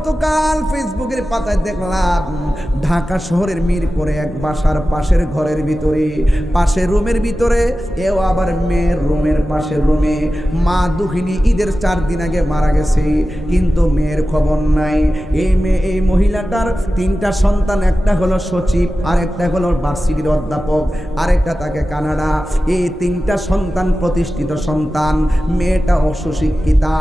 গতকাল ফেসবুকের পাতায় দেখলাম ঢাকা শহরের মিরপুরে এক বাসার পাশের ঘরের ভিতরে, পাশের রুমের ভিতরে, এও আবার মেয়ের রুমের পাশের রুমে মা দুঃখিনী ঈদের 4 দিন আগে মারা গেছে, কিন্তু মেয়ের খবর নাই। এই মহিলাটার 3টা সন্তান, একটা হলো সচিব, আরেকটা হলো ভার্সিটির অধ্যাপক, আরেকটা তাকে কানাডা। এই 3টা সন্তান প্রতিষ্ঠিত সন্তান, মেয়েটা অসুশিক্ষিতা,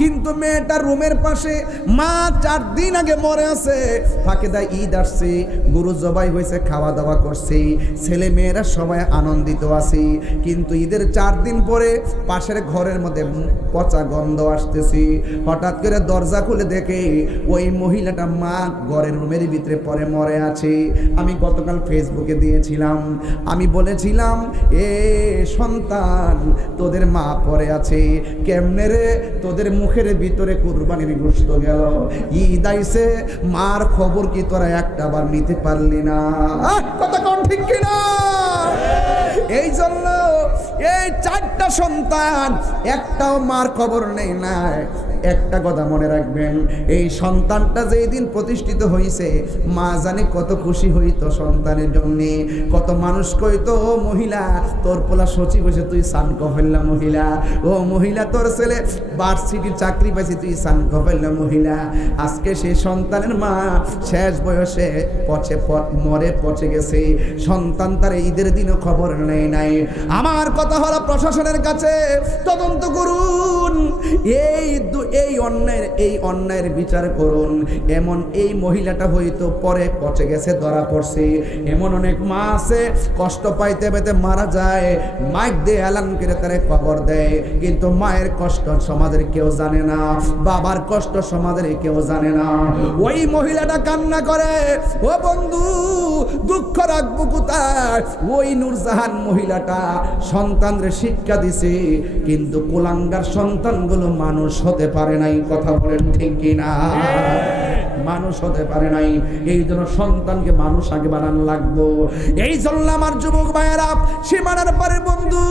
কিন্তু মেয়েটা রুমের পাশে মা 4 দিন আগে মরে আছে। ফাঁকে দা ঈদ আসছে, গরু জবাই হয়েছে, খাওয়া দাওয়া করছে, ছেলে মেয়েরা সবাই আনন্দিত আছে। কিন্তু ঈদের 4 দিন পরে পাশের ঘরের মধ্যে পচা গন্ধ আসতেছে। হঠাৎ করে দরজা খুলে দেখে ওই মহিলাটা মা ঘরের রুমের ভিতরে পরে মরে আছে। আমি গতকাল ফেসবুকে দিয়েছিলাম, আমি বলেছিলাম এ সন্তান তোদের মা পরে আছে কেমনে রে? তোদের মুখের ভিতরে কুরবানির গোশত গেল, ঈদ আইছে, মার খবর কি তোরা একটাবার নিতে পারলি না? কথা কোন ঠিক কিনা? এই জন্য এই 4টা সন্তান, একটাও মার খবর নেই না। একটা কথা মনে রাখবেন, এই সন্তানটা যেই দিন প্রতিষ্ঠিত হয়েছে, মা জানে কত খুশি হইতো সন্তানের জন্য। কত মানুষ কইতো, ও মহিলা তোর পোলা সচিব হয়েছে, তুই সান কফেল্লা মহিলা, ও মহিলা তোর ছেলে ভার্সিটির চাকরি পাইছে, তুই সান কফেল্লা মহিলা। আজকে সেই সন্তানের মা শেষ বয়সে পচে গেছে, সন্তান তার ঈদের দিনও খবর নেই নাই। আমার কথা হলো প্রশাসনের কাছে তদন্ত করুন, এই অন্যায়ের বিচার করুন। এমন এই মহিলাটা হয়তো পরে পচে গেছে, ধরা পড়ছে। এমন অনেক মা আছে কষ্ট পাইতে পাইতে মারা যায়, মাইক দিয়ে এলান করে তারে কবর দেয়, কিন্তু মায়ের কষ্ট সমাজের কেউ জানে না, বাবার কষ্ট সমাজের কেউ জানে না। ওই মহিলাটা কান্না করে, ও বন্ধু দুঃখ রাখবো কোথায়? ওই নূরজাহান মহিলাটা সন্তানদের শিক্ষা দিছে, কিন্তু কুলাঙ্গার সন্তানগুলো মানুষ হতে পারে নাই। কথা বলেন ঠিক কিনা? মানুষ হতে পারে নাই। এই জন্য সন্তানকে মানুষ আগে বানানো লাগবো। এই জন্য আমার যুবক ভাইয়েরা, সীমানার পারে বন্ধু,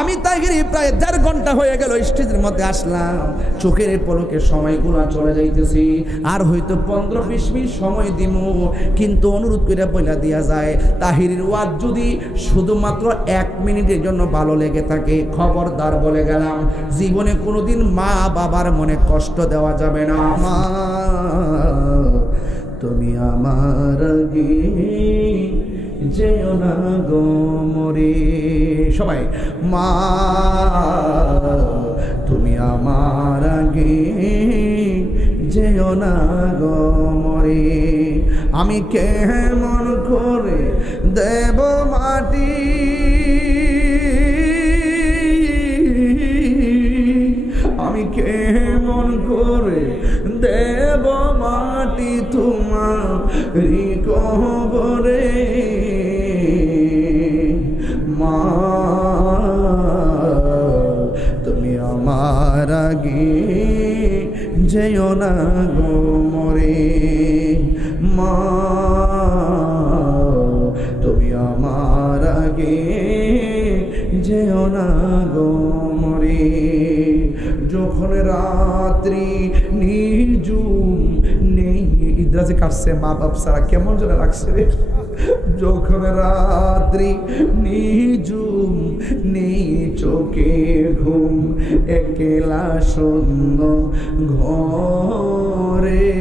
আমি তাহিরি প্রায় 1.5 ঘন্টা হয়ে গেল স্টেজের মধ্যে আসলাম, চোখের পলকে সময়গুলো চলে যাইতেছি, আর হয়তো 15-20 মিনিট সময় দিমু, কিন্তু অনুরোধ করে বইলা দিয়া যায়, তাহিরির ওয়াজ যদি শুধুমাত্র 1 মিনিটের জন্য ভালো লেগে থাকে, খবরদার বলে গেলাম, জীবনে কোনোদিন মা বাবার মনে কষ্ট দেওয়া যাবে না। মা তুমি আমার আগে যেও না গো মরে, সবাই মা তুমি আমার আগে যেও না গো মরে, আমি কেমন করে দেব মাটি, আমি কেমন করে দেব মাটি তোমার কবরে, মা তুমি আমার আগে যেও না গো মরে, মা তুমি আমার আগে যেও না গো মরে। যখন রাত্রি নিঝুম নেই, ইদ্রাজে কাটছে মা বাপ সারা, কেমন যেন লাগছে রে। যখন রাত্রি নিঝুম নেই চোখে ঘুম, একলা শূন্য ঘরে,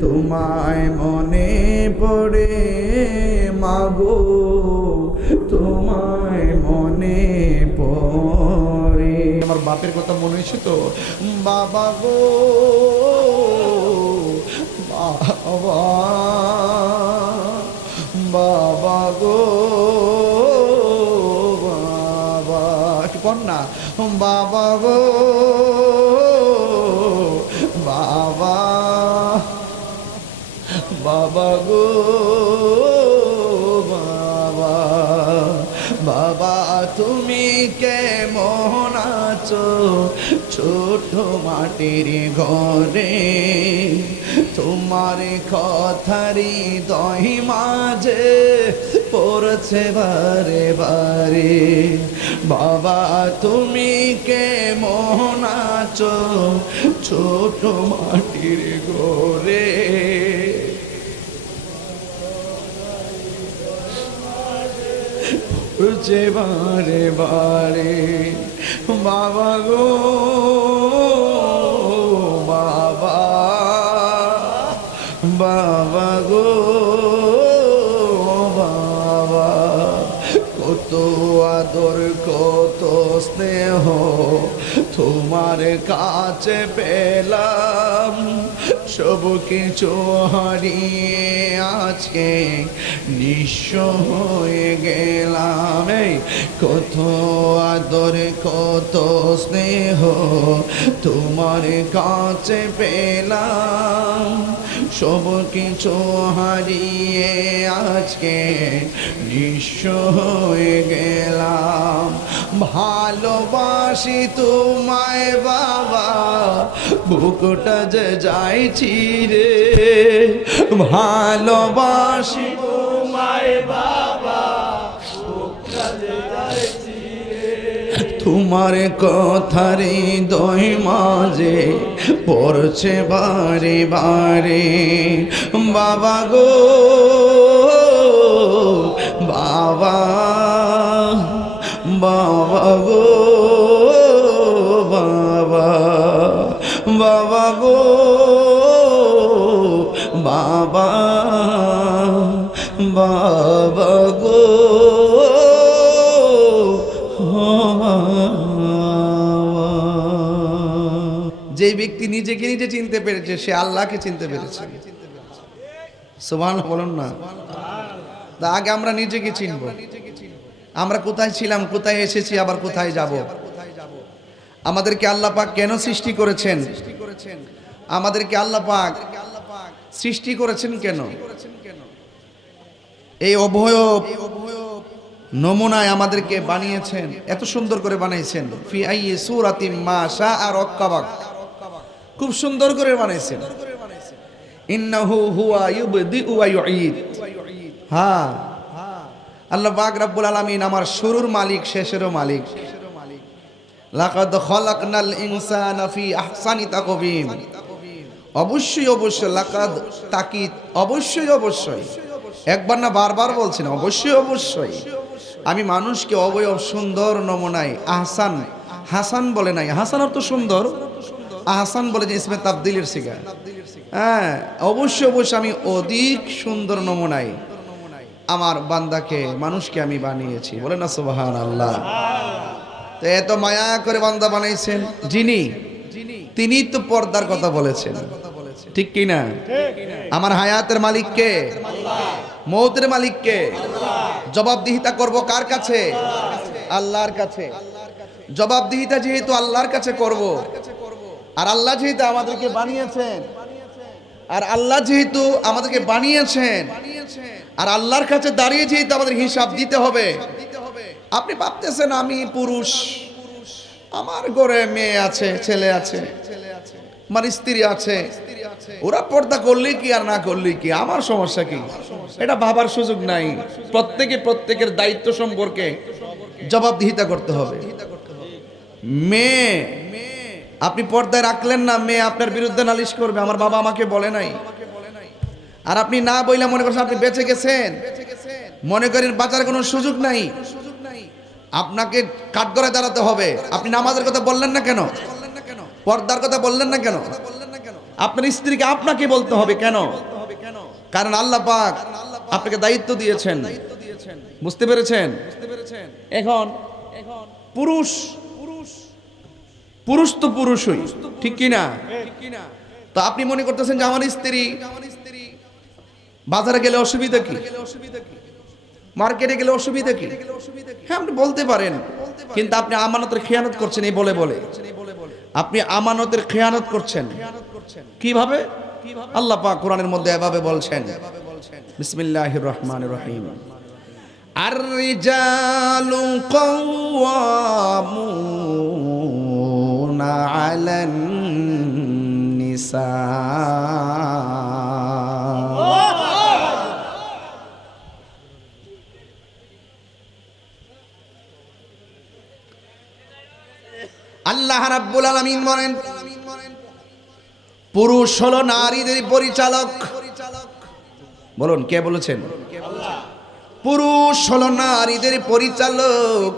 তোমায় মনে পড়ে মাগো, তোমায় মনে পড়ে। আমার বাপের কথা মনে হয়েছে তো, বাবা গো বাবা, বাবা গো বাবা, একটু কর না, বাবা গো বাবা, বাবা গো বাবা, বাবা তুমি কেমন আছো? ছোট ছোট মাটির ঘরে তোমার কথারি দহি মাঝে পড়ছে বারে বারে বাবা তুমি কে মোহন আছো ছোট মাটির ঘরে পড়ছে বারে বারে বাবা গো বাবা বাবা গো বাবা কত আদর কত স্নেহ তোমার কাছে পেলাম সব কিছু হারিয়ে আজকে নিঃস্ব হয়ে গেলাম এই কত আদর কত স্নেহ তোমার কাছে পেলাম সব কিছু হারিয়ে আজকে নিঃস্ব হয়ে গেলাম ভালোবাসি তোমায় বাবা বুকটা যে যাইছি রে ভালোবাসি তোমায় বাবা বুকটা যে যাইছি রে তোমার কথারে দই মাঝে পড়ছে বারে বারে বাবা গো বাবা বাবা গো বাবা বাবা গো বাবা বাবা গো যে ব্যক্তি নিজেকে নিজে চিনতে পেরেছে সে আল্লাহকে চিনতে পেরেছে সুবহানাল্লাহ বলুন না তা আগে আমরা নিজেকে চিনব আমরা কোথায় ছিলাম কোথায় এসেছি আবার কোথায় যাব আমাদেরকে আল্লাহ পাক কেন সৃষ্টি করেছেন আমাদেরকে আল্লাহ পাক সৃষ্টি করেছেন কেন এই অবয়ব নমুনায় আমাদেরকে বানিয়েছেন এত সুন্দর করে বানাইছেন ফি আইয়ি সূরাতিন মা শাআ রাক্কাবাক খুব সুন্দর করে বানাইছেন ইন্নাহু হুয়া ইউবদিউ ওয়া ইউঈদ হ্যাঁ আল্লাহ পাক রব্বুল আলামিন আমার শুরুর মালিক শেষেরও মালিক লাকাদ খালাকনাল ইনসানা ফি আহসানি তাকওয়িম অবশ্যই অবশ্যই লাকাদ তাকিদ অবশ্যই অবশ্যই একবার না বারবার বলছেন অবশ্যই অবশ্যই আমি মানুষকে অবয়ব সুন্দর নমুনায় আহসান হাসান বলে নাই হাসান অর্থ সুন্দর আহসান বলে যে ইসমে তাবদীলের সিগা হ্যাঁ অবশ্যই অবশ্যই আমি অধিক সুন্দর নমুনায় আমার বান্দাকে মানুষকে আমি বানিয়েছি বলে না সুবহানাল্লাহ তো এত মায়া করে বান্দা বানাইছেন তিনি তো পর্দার কথা বলেছেন ঠিক কি না আমার হায়াতের মালিক কে মৌতের মালিক কে জবাবদিহিতা করব কার কাছে আল্লাহর কাছে জবাবদিহিতা যেহেতু আল্লাহর কাছে করব আর আল্লাহ যেহেতু আমাদেরকে বানিয়েছেন আর আল্লাহ যেহেতু আমাদেরকে বানিয়েছেন আর আল্লাহর কাছে দাঁড়িয়ে যেহেতু আমাদের হিসাব দিতে হবে আপনি ভাবতেছেন আমি পুরুষ আমার ঘরে মেয়ে আছে ছেলে আছে আমার স্ত্রী আছে ওরা পর্দা করলে কি আর না করলে কি আমার সমস্যা কি এটা ভাবার সুযোগ নাই প্রত্যেকের দায়িত্ব সম্পর্কে জবাবদিহিতা করতে হবে মেয়ে আপনি পর্দায় রাখলেন না মেয়ে আপনার বিরুদ্ধে নালিশ করবে আমার বাবা আমাকে বলে নাই আর আপনি না বইলা মনে করছেন আপনি বেঁচে গেছেন মনে করেন বাঁচার কোনো সুযোগ নাই আপনাকে কাঠগড়ায় দাঁড়াতে হবে আপনি নামাজের কথা বললেন না কেন পর্দার কথা বললেন না কেন আপনার স্ত্রীকে আপনাকে বলতে হবে কেন কারণ আল্লাহ পাক আপনাকে দায়িত্ব দিয়েছেন বুঝতে পেরেছেন এখন পুরুষ তো পুরুষই ঠিক কি না তো আপনি মনে করতেছেন যে আমার স্ত্রী বাজারে গেলে অসুবিধা কি মার্কেটে গেলে অসুবিধা কি হ্যাঁ আপনি বলতে পারেন কিন্তু আপনি আমানতের খেয়ানত করছেন এই বলে আপনি আমানতের খেয়ানত করছেন কিভাবে আল্লাহ পাক কোরআনের মধ্যে এভাবে বলছেন বিসমিল্লাহির রহমানির রহিম আর-রিজালু কাওয়ামুন ইউসিরুনা আলান নিসা। আল্লাহ রাব্বুল আলামিন বলেন, পুরুষ হলো নারীদের পরিচালক। বলুন, কে বলেছেন? পুরুষ হলো নারীদের পরিচালক।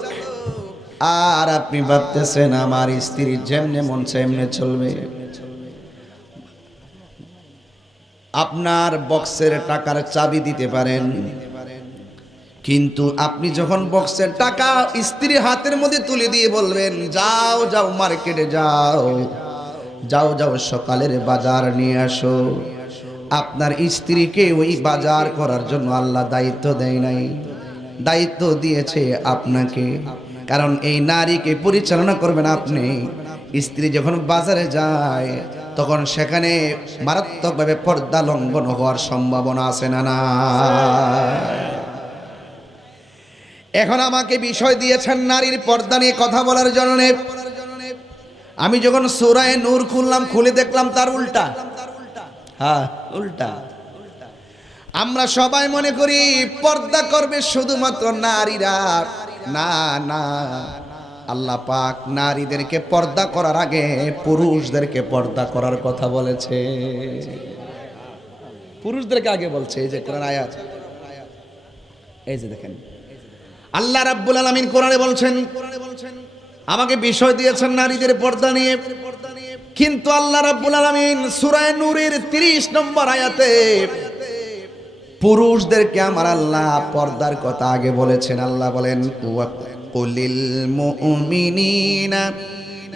আর আপনি ভাবতেছেন আমার স্ত্রী যেমনে মন চায় এমনে চলবে। আপনার বক্সের টাকার চাবি দিতে পারেন, কিন্তু আপনি যখন বক্সের টাকা স্ত্রীর হাতের মধ্যে তুলে দিয়ে বলবেন, যাও যাও মার্কেটে যাও, যাও যাও সকালের বাজার নিয়ে আসো, আপনার স্ত্রীকে ওই বাজার করার জন্য আল্লাহ দায়িত্ব দেয় নাই, দায়িত্ব দিয়েছে আপনাকে। কারণ এই নারীকে পরিচালনা করবেন আপনি। স্ত্রী যখন বাজারে যায় তখন সেখানে মারাত্মকভাবে পর্দা লঙ্ঘন হওয়ার সম্ভাবনা আছে না না? এখন আমাকে বিষয় দিয়েছেন নারীর পর্দা নিয়ে কথা বলার জন্য। আমি যখন সূরা নূর খুললাম, খুলে দেখলাম তার উল্টা। হ্যাঁ, উল্টা। আমরা সবাই মনে করি পর্দা করবে শুধুমাত্র নারীরা। না না, আল্লাহ পাক নারীদেরকে পর্দা করার আগে পুরুষদেরকে পর্দা করার কথা বলেছে। পুরুষদেরকে আগে বলছে। এই যে কোরআন আয়াত, এই যে দেখেন আল্লাহ রাব্বুল আলামিন কোরআনে বলছেন, আমাকে বিষয় দিয়েছেন নারীদের পর্দা নিয়ে। কিন্তু আল্লাহ রাব্বুল আলামিন সূরা নূরের 30 নম্বর আয়াতে পুরুষদেরকে আমার আল্লাহ পর্দার কথা আগে বলেছেন। আল্লাহ বলেন, কুলিল মুমিনিনা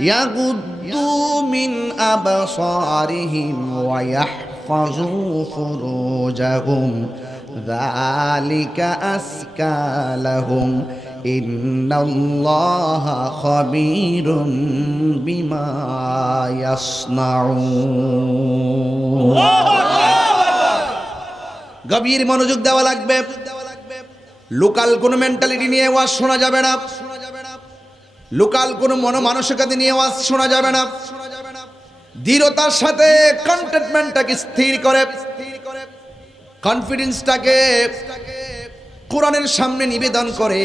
ইয়াগুদ্দু মিন আবসারিহিম ওয়া ইয়াহফাজু ফুরুজাহুম যালিকা আযকা লাহুম ইন্নাল্লাহা খাবীরুম বিমা ইয়াসনাউন। গভীর মনোযোগ দেওয়া লাগবে। লোকাল কোনো মেন্টালিটি নিয়ে ওয়াজ শোনা যাবে না। লোকাল কোনো মনমানসিকতা নিয়ে ওয়াজ শোনা যাবে না। দৃঢ়তার সাথে কন্টেন্টমেন্টটাকে স্থির করে, কনফিডেন্সটাকে কোরআনের সামনে নিবেদন করে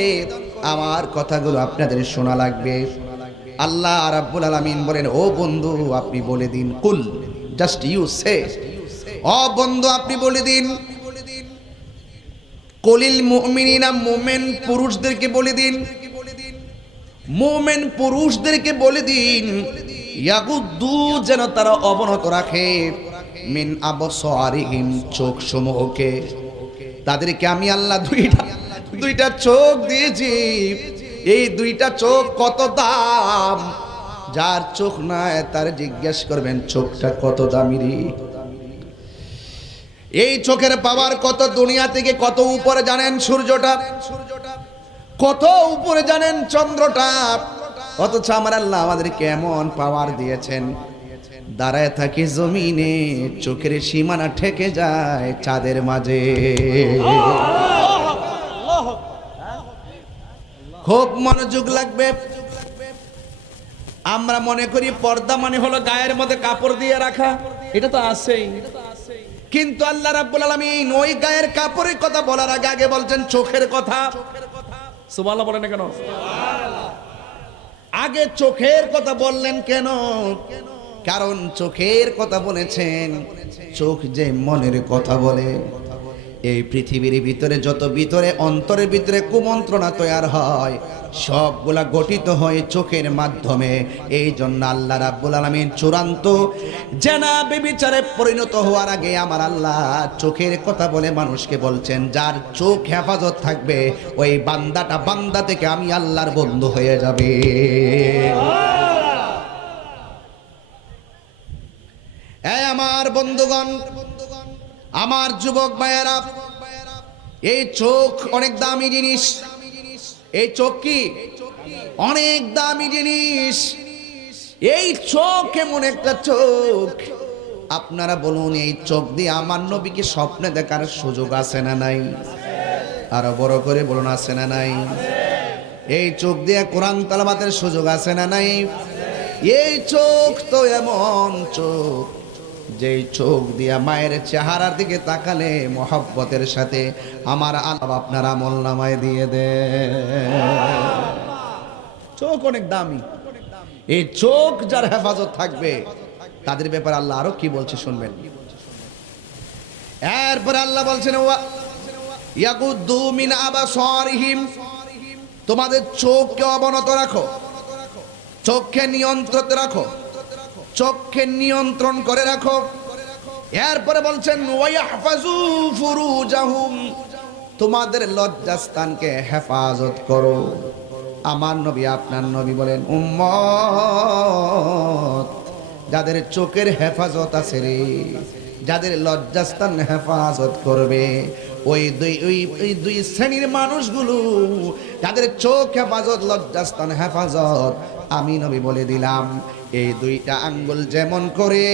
আমার কথাগুলো আপনাদের শোনা লাগবে। আল্লাহ রাব্বুল আলামিন বলেন, ও বন্ধু আপনি বলে দিন, কুল, জাস্ট ইউ সে, ও বন্ধু আপনি বলে দিন, কুলিল মুমিনিনা, মুমিন পুরুষদেরকে বলে দিন, মুমিন পুরুষদেরকে বলে দিন, ইয়াগুদ্দু, যেন তারা অবনত রাখে, মিন আবসারিহিম, চোখ সমূহকে। তাদেরকে আমি আল্লাহ দুইটা চোখ দিয়েছি। এই দুইটা চোখ কত দাম! যার চোখ নাই তার জিজ্ঞেস করবেন চোখটা কত দামি রে। এই চোখের পাওয়ার কত, দুনিয়া থেকে কত উপরে জানেন সূর্যটা, কত উপরে জানেন চন্দ্রটা। অথচ আমার আল্লাহ আমাদের কেমন পাওয়ার দিয়েছেন, দাঁড়ায় থাকি জমিনে, চোখের সীমানা ঠেকে যায় চাঁদের মাঝে। খুব মনোযোগ লাগবে। আমরা মনে করি পর্দা মানে হলো গায়ের মধ্যে কাপড় দিয়ে রাখা, এটা তো আছেই। কিন্তু আল্লাহ রাব্বুল আলামিন ওই গায়ের কাপড়ের কথা বলার আগে আগে বলছেন চোখের কথা। সুবহানাল্লাহ বলেন না কেন? আগে চোখের কথা বললেন কেন? কারণ চোখের কথা বলেছেন, চোখ যে মনের কথা বলে। এই পৃথিবীর ভিতরে যত ভিতরে অন্তরের ভিতরে কুমন্ত্রণা তৈরি হয়, সবগুলা গঠিত হয় চোখের মাধ্যমে। এই জন্য আল্লাহ রাব্বুল আলামিন চূড়ান্ত জানাবে বিচারে পরিণত হওয়ার আগে আমার আল্লাহ চোখের কথা বলে মানুষকে বলছেন, যার চোখ হেফাজত থাকবে ওই বান্দা থেকে আমি আল্লাহর বন্ধু হয়ে যাবে। এই আমার বন্ধুগণ, আমার যুবক ভাইয়েরা, এই চোখ অনেক দামি জিনিস। এই চোখ কি অনেক দামি জিনিস। এই চোখ এমন একটা চোখ, আপনারা বলুন এই চোখ দিয়ে আমার নবীকে স্বপ্নে দেখার সুযোগ আছে না নাই? আরো বড় করে বলুন, আছে না নাই? এই চোখ দিয়ে কোরআন তেলাওয়াতের সুযোগ আছে না নাই? এই চোখ তো এমন চোখ, যেই চোখ দিয়া মায়ের চেহারার দিকে তাকালে মহব্বতের সাথে আমার আল্লাহ আপনার আমল নামায় দিয়ে দে। চোখ অনেক দামি। এই চোখ যার হেফাজত থাকবে তাদের ব্যাপারে আল্লাহ আরো কি বলছে শুনবেন। এরপরে আল্লাহ বলছেন ইয়াগুদ্দু মিন আবসারিহিম, তোমাদের চোখকে অবনত রাখো, চোখকে নিয়ন্ত্রণ রাখো, চোখকে নিয়ন্ত্রণ করে রাখো। এরপরে বলছেন ওয়াহফাজু ফুরুজাহুম, তোমাদের লজ্জাস্থানকে হেফাজত করো। আমার নবী আপনার নবী বলেন উম্মত যাদের চোখের হেফাজত আছে রে, যাদের লজ্জাস্থান হেফাজত করবে, ওই দুই শ্রেণীর মানুষগুলো যাদের চোখ হেফাজত, লজ্জাস্থান হেফাজত, আমি নবী বলে দিলাম এই দুইটা আঙ্গুল যেমন করে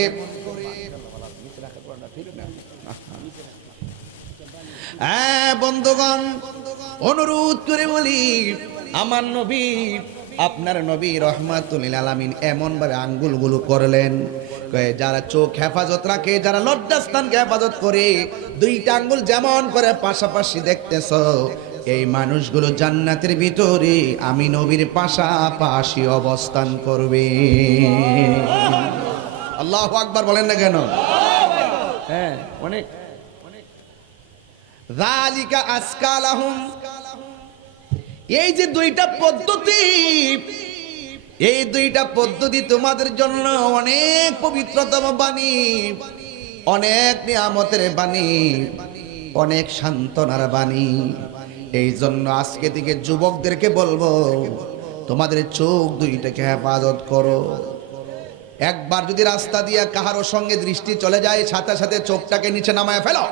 বন্ধুগণ অনুরোধ করে বলি, আমার নবী আপনার নবী রহমাতুল লিল আলামিন এমন ভাবে আঙ্গুলগুলো করলেন, যারা চোখ হেফাজত রাখে, যারা লজ্জাস্থানকে হেফাজত করে, দুইটা আঙ্গুল যেমন করে পাশাপাশি দেখতেছ, এই মানুষগুলো জান্নাতের ভিতরে আমি নবীর পাশাপাশি অবস্থান করবে। আল্লাহু আকবার বলেন না কেন? হ্যাঁ, অনেক যালিকা আজকা লাহুম, এই যে দুইটা পদ্ধতি, এই দুইটা পদ্ধতি তোমাদের জন্য অনেক পবিত্রতম বাণী, অনেক নিয়ামতের বাণী, অনেক সান্ত্বনার বাণী। এই জন্য আজকে থেকে যুবকদেরকে বলবো তোমাদের চোখ দুইটাকে হেফাজত করো। একবার যদি রাস্তা দিয়ে কাহারো সঙ্গে দৃষ্টি চলে যায়, সাথে সাথে চোখটাকে নিচে নামায় ফেলো।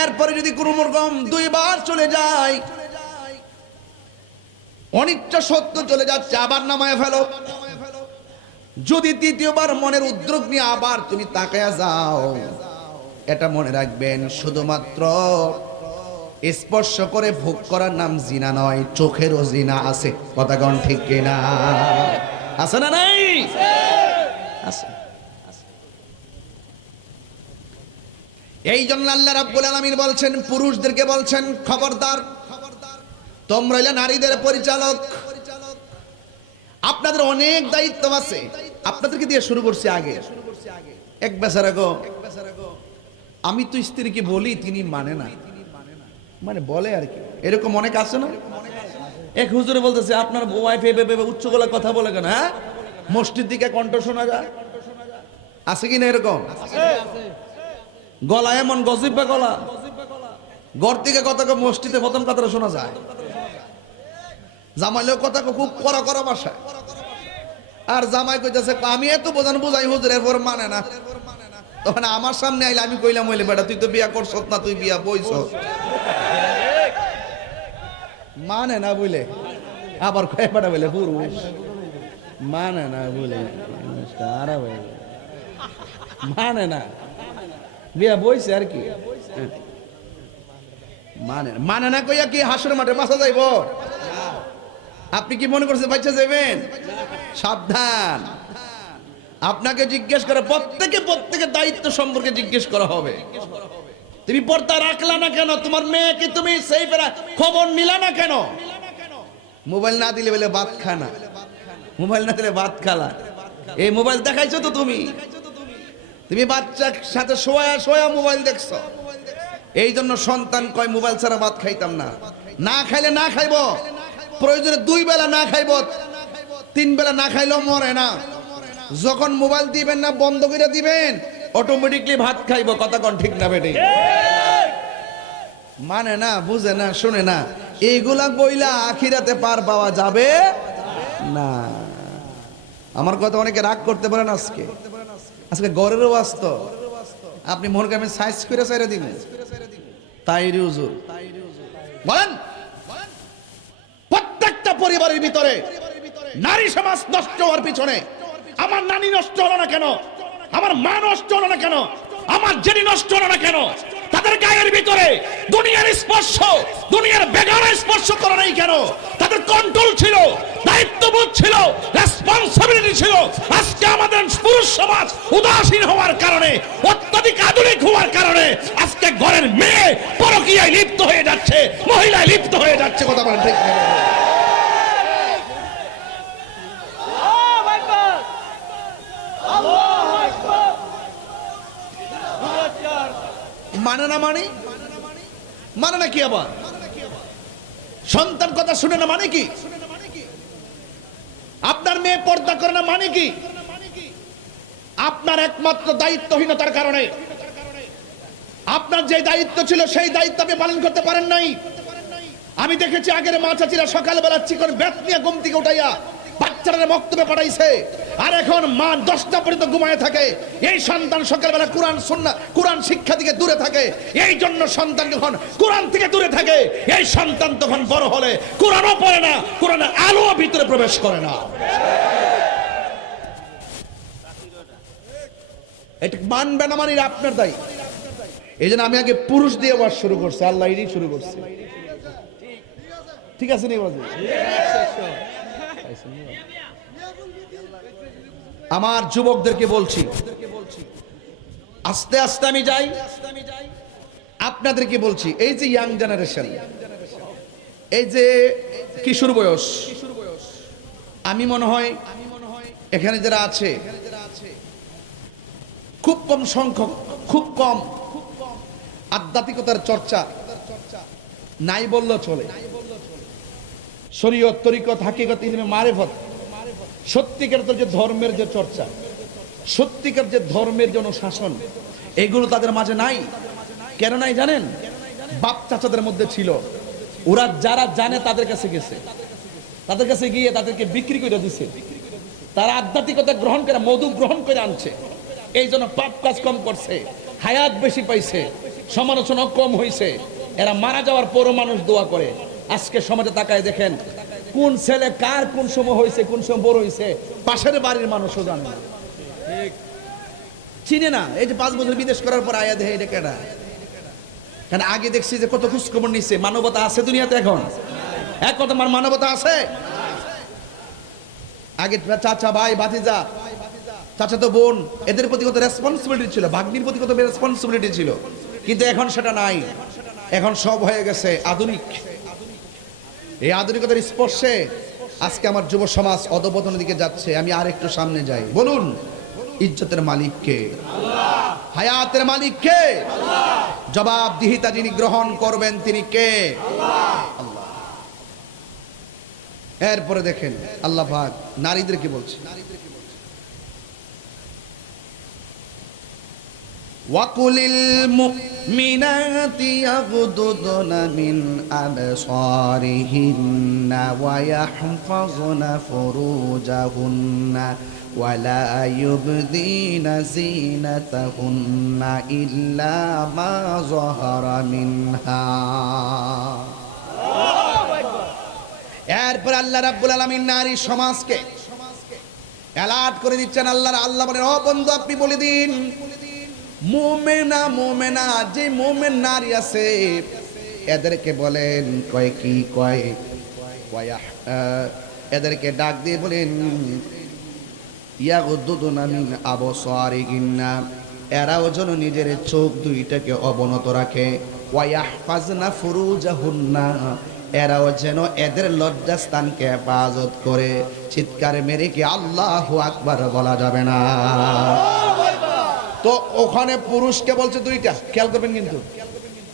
এরপরে যদি কোনো রকম দুইবার চলে যায়, অনিচ্ছা সত্য চলে যাচ্ছে, আবার নামায় ফেলো। যদি তৃতীয়বার মনের উদ্যোগ নিয়ে আবার তুমি তাকায়া যাও, এটা মনে রাখবেন শুধুমাত্র স্পর্শ করে ভোগ করার নাম জিনা নয়, চোখেরও জিনা আছে। কথা কোন ঠিক কিনা? আছে না নাই? আছে। এই জন্য আল্লাহ রাব্বুল আলামিন বলছেন, পুরুষদেরকে বলছেন খবরদার, তোমরা হইলে নারীদের পরিচালক, আপনাদের অনেক দায়িত্ব আছে। আপনাদেরকে দিয়ে শুরু করছি। আগে এক বেচারা গো, আমি তো স্ত্রীকে বলি, তিনি মানে না, মানে বলে আর কি, এরকম অনেক আছে না? এক হুজুরে বলতেছে আপনার ওয়াইফ এভাবে উচ্চ গলায় কথা বলে কেন? হ্যাঁ, মসজিদ দিকে কণ্ঠ শোনা যায়, আছে কিনা এরকম? গলা এমন গজিবা গলা, ঘর থেকে কথা মসজিদে প্রথম কথাটা শোনা যায়। জামাইলেও কথা খুব কড়া কড়া ভাষায়, আর জামাই কইতেছে আমি এত বোঝান বুঝাই হুজুর, এরপর মানে না। তখন আমার সামনে আইলে আমি কইলাম হইলে বেটা তুই তো বিয়া করছ না, তুই বিয়া বইছ, মানে না বলে আবার কয়ে বেটা বলে পুরুষ মানে না বলে মানে না, বিয়া বইছে আর কি, মানে না কইয়া কি হাসুর মাঠে বাঁচা যাইব? আপনি কি মনে করছেন বাচ্চা যাবেন? সাবধান, আপনাকে জিজ্ঞেস করে প্রত্যেকে দায়িত্ব সম্পর্কে জিজ্ঞেস করা হবে। তুমি পর্দা রাখলা না কেন? তোমার মেয়েকে তুমি সেই খবর নিলা না কেন? মোবাইল না দিলে বলে ভাত খানা, মোবাইল না দিলে ভাত খালা, এই মোবাইল দেখাইছো তো তুমি বাচ্চার সাথে শোয়া মোবাইল দেখছো। এই জন্য সন্তান কয় মোবাইল ছাড়া ভাত খাইতাম না। না খাইলে না খাইব, প্রয়োজনে 2 বেলা না খাইব, 3 বেলা না খাইলেও মরে না। যখন মোবাইল দিবেন না, বন্ধ করে দিবেন, অটোমেটিকলি ভাত খাইব। কথা কোন ঠিক না বেটি? মানে না, বুঝে না, শুনে না, এইগুলা বইলা আখিরাতে পার পাওয়া যাবে না। আমার কথা অনেকে রাগ করতে পারেন। আজকে গড়েরও বাস্তব, আপনি মনে করেন আমি সাইজ করে চাইরে দিন তাই হুজুর বলেন। প্রত্যেকটা পরিবারের ভিতরে নারী সমাজ নষ্ট হওয়ার পিছনে আমার নানি নষ্ট হলো না কেন, আমার মা নষ্ট হলো না কেন, আমার জেনি নষ্ট হলো না কেন, তাদের তাদের গায়ের ভিতরে দুনিয়ার স্পর্শ, দুনিয়ার বেগানা স্পর্শ করে নাই কেন? তাদের কন্ট্রোল ছিল, দায়িত্ববোধ ছিল, রেসপন্সিবিলিটি ছিল। আজকে আমাদের পুরুষ সমাজ উদাসীন হওয়ার কারণে, অত্যাধিক আধুনিক হওয়ার কারণে আজকে ঘরের মেয়ে পরকীয়ায় লিপ্ত হয়ে যাচ্ছে, মহিলায় লিপ্ত হয়ে যাচ্ছে। কথা বলেন ঠিক না? মানে না মানে মানে না কি? আবার সন্তান কথা শুনে না মানে কি? আপনার মেয়ে পর্দা করে না মানে কি? আপনার একমাত্র দায়িত্বহীনতার কারণে আপনার যে দায়িত্ব ছিল সেই দায়িত্ব আপনি পালন করতে পারেন নাই। আমি দেখেছি আগের মা চাচিরা সকালবেলা চিকন ব্যাট নিয়ে ঘুম থেকে উঠাইয়া বাচ্চারা মক্তবে পাঠাইছে, আর এখন মা 10টা পর্যন্ত ঘুমায় থাকে। এই সন্তান সকালবেলা কোরআন সুন্নাহ, কোরআন শিক্ষা থেকে দূরে থাকে। এই জন্য সন্তান যখন কোরআন থেকে দূরে থাকে, এই সন্তান তখন বড় হলে কোরআনও পড়ে না, কোরআনের আলো ভিতরে প্রবেশ করে না। এটা মানবে না মানে আপনার দায়ী। এই জন্য আমি আগে পুরুষ দিয়ে ওয়াজ শুরু করছি, আল্লাহ এরই শুরু করছে। ঠিক আছে নি বাজে? আমার যুবকদেরকে বলছি, আস্তে আস্তে আমি যাই। আপনাদেরকে বলছি, এই যে ইয়াং জেনারেশন, এই যে কিশোর বয়স, আমি মনে হয় এখানে যারা আছে খুব কম সংখ্যক, খুব কম আধ্যাত্মিকতার চর্চা নাই বললেও চলে। শরীয়ত, তরিকত, হাকিকত, ইলমে মারিফত, সত্যিকার যে ধর্মের যে চর্চা, সত্যিকার যে ধর্মের যে অনুশাসন, এগুলো তাদের মাঝে নাই। কেন নাই জানেন? বাপ চাচাদের মধ্যে ছিল, ওরা যারা জানে তাদের কাছে গেছে, তাদের কাছে গিয়ে তাদেরকে বিক্রি করে দিছে। তারা আধ্যাত্মিকতা গ্রহণ করে, মধু গ্রহণ করে আনছে। এই জন্য পাপ কাজ কম করছে, হায়াত বেশি পাইছে, সমালোচনা কম হয়েছে। এরা মারা যাওয়ার পরও মানুষ দোয়া করে। আজকে সমাজে তাকায় দেখেন, কোন ছেলে কার কোন সময় হয়েছে, কোন সময় বড় হয়েছে, পাশের বাড়ির মানুষও জানে না, চিনে না। এই যে 5 বছর বিদেশ করার পর আয়া দেখে এটা কেডা। কারণ আগে দেখছি যে কত খোঁজখবর নিচ্ছে। মানবতা আছে দুনিয়াতে এখন? এক কথা, মানবতা আছে? আগে চাচা, ভাই, ভাতিজা, চাচাতো বোন, এদের প্রতি কত রেসপন্সিবিলিটি ছিল, ভাগ্নির প্রতি কত রেসপন্সিবিলিটি ছিল। কিন্তু এখন সেটা নাই। এখন সব হয়ে গেছে আধুনিক। এই আধুনিকতার স্পর্শে আজকে আমার যুব সমাজ অধঃপতনের দিকে যাচ্ছে। আমি আর একটু সামনে যাই। বলুন, ইজ্জতের মালিক কে? আল্লাহ। হায়াতের মালিক কে? আল্লাহ। জবাবদিহিতা যিনি গ্রহণ করবেন তিনি কে? আল্লাহ। আল্লাহ। এরপরে দেখেন আল্লাহ পাক নারীদেরকে বলছে, ওয়াকুলিল মুমিনাতি ইয়াগুদুদনা মিন আবসারিহিন্না ওয়া ইয়াহফাযনা ফুরুজাহুন্না ওয়া লা ইউবদিনা যিনাতাহুন্না ইল্লা মা যাহারা মিনহা। এরপর আল্লাহ রাব্বুল আলামিন নারী সমাজকে অ্যালার্ট করে দিচ্ছেন। আল্লাহ বলেন, ও বন্ধু, আপনি বলে দিন, মুমিনা যে মুমিন নারী আছে এদেরকে বলেন, কয় কি কয়, এদেরকে ডাক দিয়ে বলেন, ইয়াগুদুদুনা মিন আবসারিহিন্না, এরাও যেন নিজের চোখ দুইটাকে অবনত রাখে, ওয়া ইয়াহফাজনা ফুরুজাহুন্না, এরাও যেন এদের লজ্জাস্থানকে হেফাজত করে। চিৎকার মেরে কি আল্লাহু আকবার বলা যাবে না? তো ওখানে পুরুষকে বলছে দুইটা, খেয়াল করবেন কিন্তু।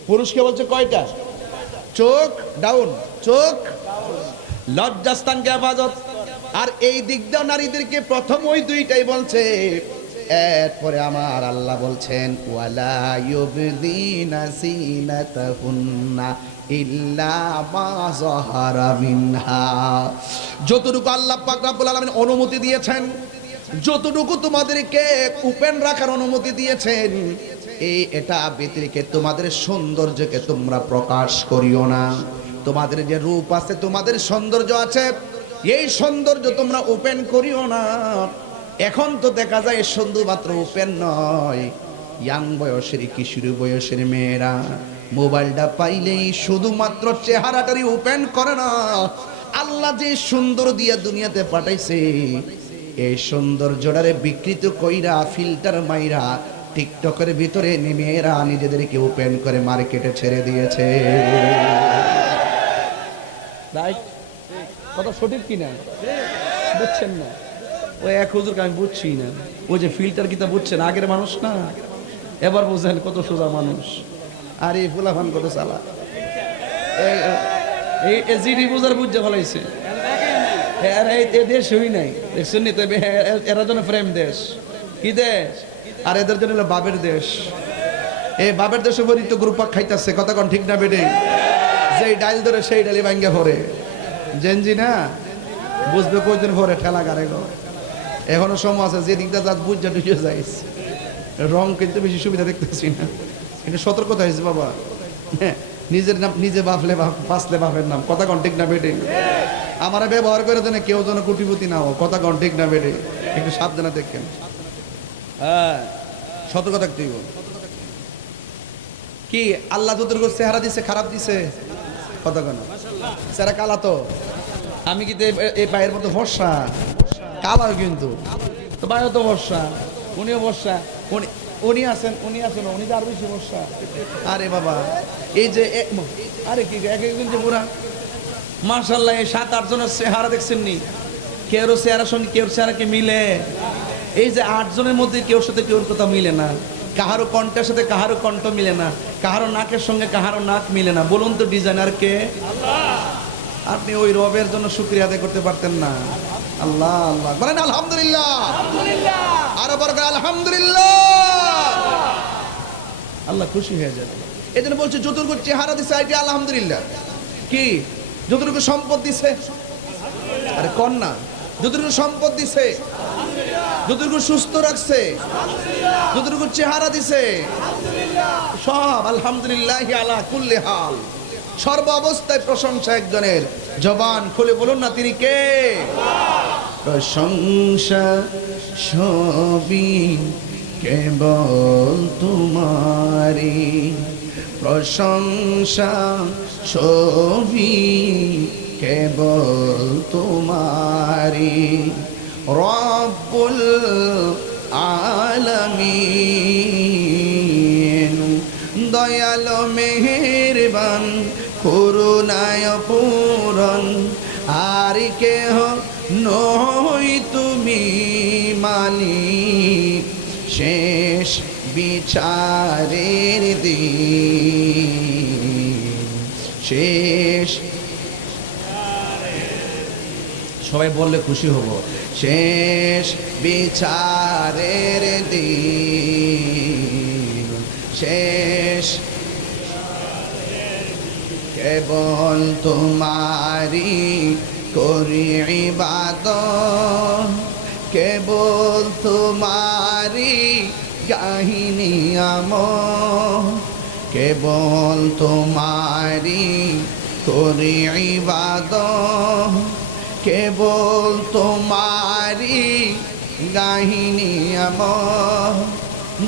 পুরুষকে বলছে কয়টা? চোখ ডাউন, চোখ, লজ্জাস্থানকে হেফাজত। আর এই দিক দিয়ে নারীদেরকে প্রথম ওই দুইটাই বলছে। এরপরে আমার আল্লাহ বলছেন, ওয়ালা ইউবদিনা যিনাতাহুন্না ইল্লা মা যাহারা মিনহা, যতটুকু আল্লাহ পাক রব্বুল আলামিন অনুমতি দিয়েছেন, যতটুকু তোমাদেরকে ওপেন রাখার অনুমতি দিয়েছেন, এটা ব্যতিরেকে তোমাদের সৌন্দর্যকে তোমরা প্রকাশ করিও না। তোমাদের যে রূপ আছে, তোমাদের সৌন্দর্য আছে, এই সৌন্দর্য তোমরা ওপেন করিও না। এখন তো দেখা যায় শুধুমাত্র ওপেন নয়, ইয়াং বয়সের কিশোর বয়সের মেয়েরা মোবাইলটা পাইলেই শুধুমাত্র চেহারাটারই ওপেন করে না, আল্লাহ যে সুন্দর দিয়া দুনিয়াতে পাঠাইছে এই সৌন্দর্যটারে বিকৃত কইরা ফিল্টার মাইরা টিকটকের ভিতরে মেয়েরা নিজেদেরকে ওপেন করে মার্কেটে ছেড়ে দিয়েছে। রাইট? কথা সঠিক কিনা বুঝছেন না? ওই এক হুজুরকে আমি বুঝছি না, ওই যে ফিল্টার কিতা বুঝছেন, আগের মানুষ না, এবার বুঝেন কত সোজা মানুষ। আর এই ফুলাফান কত চালা, এই জিডি বুঝার বুঝতে ফলাইছে। দেশ হই নাই দেখছেন নি? তবে এরা জন্য প্রেম দেশ, কি দেশ? আর এদের জন্য হলো বাবের দেশ। এই বাবের দেশে পরিত গ্রুপ খাইতেছে, কথা কন ঠিক না বেডে? যেই ডাইল ধরে সেই ডালি ভাঙ্গে ভরে জেনজি না বুঝবে কয়দিন ভরে ঠেলা গাড়ে গো। এখনো সময় আছে, যে দিকটা যা বুঝা ডুবে যাইস। রং কিন্তু বেশি সুবিধা দেখতেছি না, এটা সতর্কতা হয়েছে বাবা। হ্যাঁ, নিজের নাম নিজে বাঁচলে বাপের নাম, কথা কন ঠিক না বেডে? আমারা ব্যবহার করে দেন কেউ যেন কোটিপতি না হোক, কথা কন ঠিক না বেডে? একটু সাবধানে দেখেন। হ্যাঁ, সতর্ক থাকতে হইব। কি আল্লাহ তোদের চেহারা দিছে, খারাপ দিছে? কথা কন চেহারা কালা তো, আমি কিন্তু এই ভাইয়ের মতো ফর্সা কালাও, কিন্তু তো ভাইও তো ফর্সা, উনিও ফর্সা, উনি আছেন উনি তো আর বেশি ফর্সা। আরে বাবা, এই যে আরে কি এক একজন যে পুরা মাশাআল্লাহ, এই 7-8 জনের চেহারা দেখছেন নি? কেউ চেহারার সঙ্গে কেউ চেহারাকে মিলে? এই যে 8 জনের মধ্যে কেউর সাথে কেউর কথা মিলে না, কাহারও কণ্ঠের সাথে কাহারও কণ্ঠ মিলে না, কাহারও নাকের সঙ্গে কাহারও নাক মিলে না। বলুন তো ডিজাইনার কে? আল্লাহ। আপনি ওই রবের জন্য শুকরিয়া আদায় করতে পারতেন না? আল্লাহ আল্লাহ বলেন আলহামদুলিল্লাহ, আরো বড় করে আলহামদুলিল্লাহ। আল্লাহ খুশি হয়ে যাবে। এই জন্য বলছে যতটুকু চেহারা দিছে আইটি আলহামদুলিল্লাহ। কি যতটুকু সম্পদ দিছে, আরে কন্যা যতটুকু সম্পদ দিছে, যতটুকু সুস্থ রাখছে, যতটুকু চেহারা দিছে, সব আলহামদুলিল্লাহ আলা কুল্লি হাল। সর্ব অবস্থায় প্রশংসা একজনের। জবান খুলে বলুন না তিনি কে? প্রশংসা সবই কেবল তোমারি, প্রশংসা সবই কেবল তোমারি। রব্বুল আলামিন দয়াল মেহেরবান করুণায় পূরণ, আর কেহ নই তুমি মালিক শেষ বিচারের দিন। শেষ সবাই বললে খুশি হব। শেষ বিচারের দিন, শেষ কেবল তোমারি করি ইবাদত, কেবল তোমারি কাহিনী আমল, কেবল তোমারি করি ইবাদত, কেবল তোমারি কাহিনী আমল।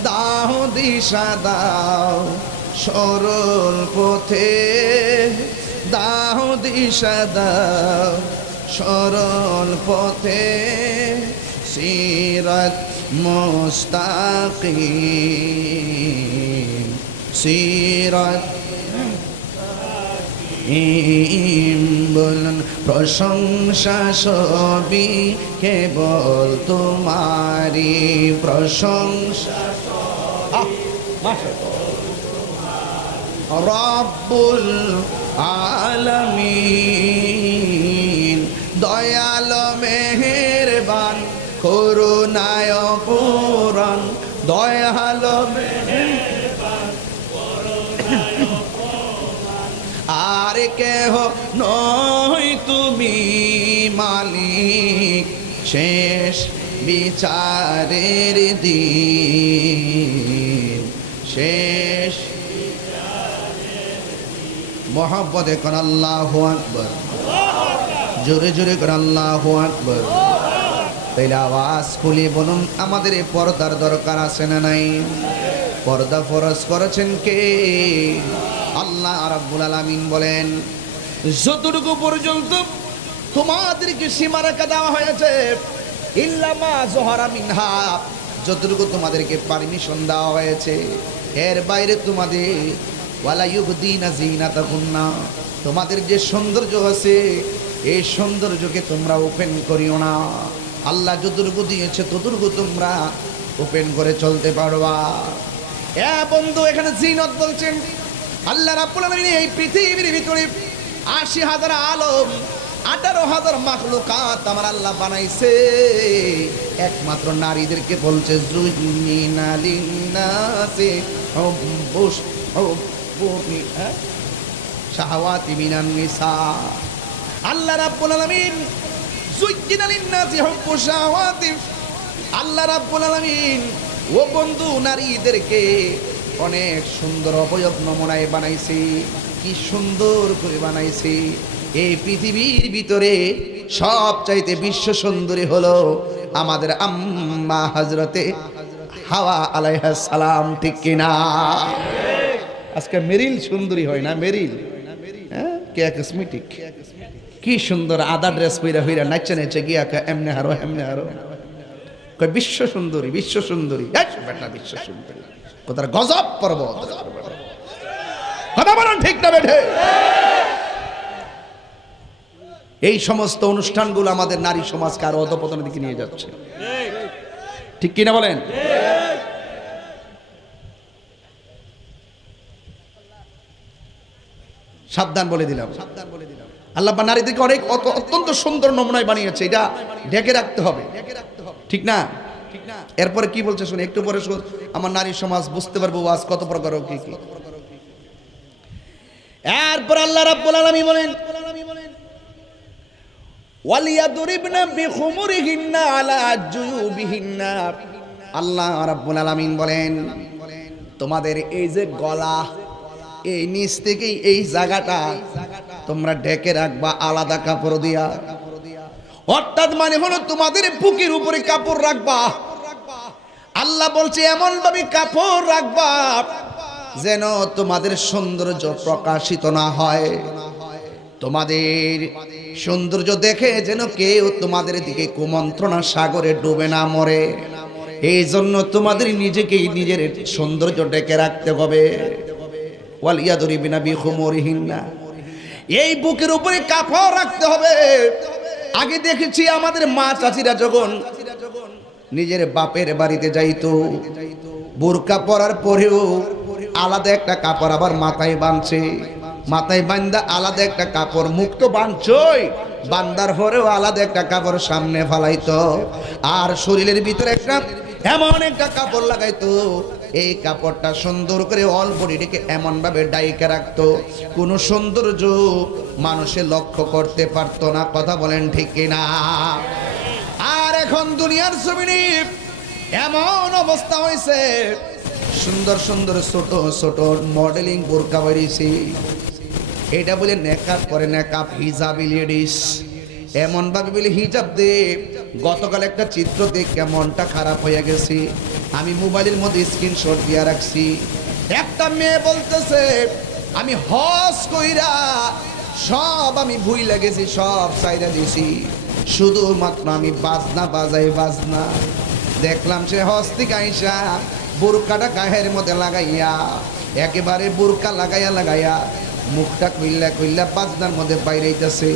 দাও দিশা দাও সরল পথে, দাও দিশা দাও সরল পথে, সিরাত মুস্তাকিম, সিরাত বলুন প্রশংসা সবই কেবল তোমারি, প্রশংসা রব্বুল আলামিন দয়াল মেহেরবান করুণায় পূরণ, দয়াল মেহেরবান করুণায় পূরণ, আর কেহ নই তুমি মালিক শেষ বিচারের দিন। শেষ মোহাম্মদে কর আল্লাহু আকবার, জোরে জোরে কর আল্লাহু আকবার। তাইলে আওয়াজ খুলে বলুন আমাদের এই পর্দার দরকার আছে না নাই? পর্দা ফরজ করেছেন কে? আল্লাহ রাব্বুল আলামিন বলেন, যতটুকু পর্যন্ত তোমাদেরকে সীমারেখা দেওয়া হয়েছে, ইল্লা মা যহরা মিনহা, যতটুকু তোমাদেরকে পারমিশন দেওয়া হয়েছে, এর বাইরে তোমাদের ওয়ালা ইউবদিনা যিনাতাকুন্না, তোমাদের যে সৌন্দর্য আছে এই সৌন্দর্যকে তোমরা ওপেন করিও না। আল্লাহ যতটুকু দিয়েছে ততটুকু তোমরা ওপেন করে চলতে পারবা। বন্ধু, এখানে জিনত বলছেন আল্লাহ রাব্বুল আলামিন এই পৃথিবীর ভিতরে ৮০,০০০ আলম, ১৮,০০০ মাখলুকাত আমার আল্লাহ বানাইছে, একমাত্র নারীদেরকে বলছে যুইনা লিন্নাসি হুব্বুশ হুব্বুনি শাহাওয়াতি মিনান নিসা। আল্লাহ রাব্বুল আলামিন যুইনা লিন্নাসি হুব্বুশ শাহাওয়াতি, আল্লাহ রাব্বুল আলামিন ও বন্ধু নারীদেরকে অনেক সুন্দর অবয়ব নমুনায় বানাইছে। কি সুন্দর করে বানাইছে! এই পৃথিবীর ভিতরে সবচাইতে বিশ্ব সুন্দরী হলো আমাদের আম্মা হযরতে হাওয়া আলাইহিস সালাম, ঠিক কিনা? আজকে মেরিল সুন্দরী হয় না? মেরিল, হ্যাঁ, কে কসমেটিক, কি সুন্দর আদা ড্রেস পরে হইরা নাচে নাচে গিয়া এমনে হারো এমনে হারো, কয় বিশ্ব সুন্দরী, বিশ্ব সুন্দরী। বেটা বিশ্ব সুন্দরী কোথার গজব পর্বত, কথা বলেন ঠিক না বেঠে? এই সমস্ত অনুষ্ঠানগুলো আমাদের নারী সমাজকে আরো অধঃপতনের দিকে নিয়ে যাচ্ছে, ঠিক কিনা বলেন? সাবধান বলে দিলাম, আল্লাহ নারীদেরকে অনেক অত্যন্ত সুন্দর নমুনায় বানিয়েছে, এটা ঢেকে রাখতে হবে, ঠিক না? এরপরে কি বলছে শুনে, একটু পরে আমার নারী সমাজ বুঝতে পারবো ওয়াজ কত প্রকার কি কি। এরপর আল্লাহ রাব্বুল আলামিন বলেন, ওয়ালিয়াদরিবনা বিখুমুরিহিন্না আলা জুয়ুবিহিন্না, আল্লাহ রাব্বুল আলামিন বলেন তোমাদের এই যে গলা, এই নিচ থেকে এই জায়গাটা তোমরা ঢেকে রাখবা আলাদা কাপড় দিয়া, অর্থাৎ মানে হলো তোমাদের বুকের উপরে কাপড় রাখবা। আল্লাহ বলছে এমন ভাবে কাপড় রাখবা যেন তোমাদের সৌন্দর্য প্রকাশিত না হয়, তোমাদের সৌন্দর্য দেখে যেন কেউ তোমাদের দিকে কুমন্ত্রণা সাগরে ডুবে না মরে। এই জন্য তোমাদের নিজেকেই নিজের সৌন্দর্য ডেকে রাখতে হবে। ওয়ালিয়াদরিবিনা বিখুমুরিহিন্না, এই বুকের উপরে কাপড় রাখতে হবে। আগে দেখেছি আমাদের মা চাচিরা যখন নিজের বাপের বাড়িতে যাইতো, বোরকা পরার পরেও আলাদা একটা কাপড় আবার মাথায় বাঁধছে, মাথায় বান্ধা আলাদা একটা কাপড়, মুখ তো বাঁধছই, বান্দার পরেও আলাদা একটা কাপড় সামনে ফালাইতো, আর শরীরের ভিতরে একটা এমন একটা কাপড় লাগাইতো, এই কাপড়টা সুন্দর করে অল বডিটাকে এমন ভাবে ডাইকে রাখতো কোনো সৌন্দর্য মানুষে লক্ষ্য করতে পারতো না। কথা বলেন ঠিক কিনা? আর এখন দুনিয়ার জমিনে এমন অবস্থা হয়েছে, সুন্দর সুন্দর ছোট ছোট মডেলিং বোরকা বেরিয়েছে, এটা বলে নেকাব করে, নেকাব হিজাবি লেডিস, এমন ভাবে বলে হিজাব দে। গতকাল একটা চিত্র দেখে মনটা খারাপ হয়ে গেছে, আমি মোবাইলের মধ্যে স্ক্রিনশট দিয়ে রাখছি। একটা মেয়ে বলতেছে আমি হজ কইরা সব আমি ভুইলা গেছি, সব সাইরা দিছি, শুধুমাত্র আমি বাজনা বাজাই, বাজনা। দেখলাম সে হজ থেকে আইসা বোরকাটা গায়ের মধ্যে লাগাইয়া, একেবারে বোরকা লাগাইয়া লাগাইয়া মুখটা কইল্লা কইল্লা বাজনার মধ্যে বাইরেইতেছে।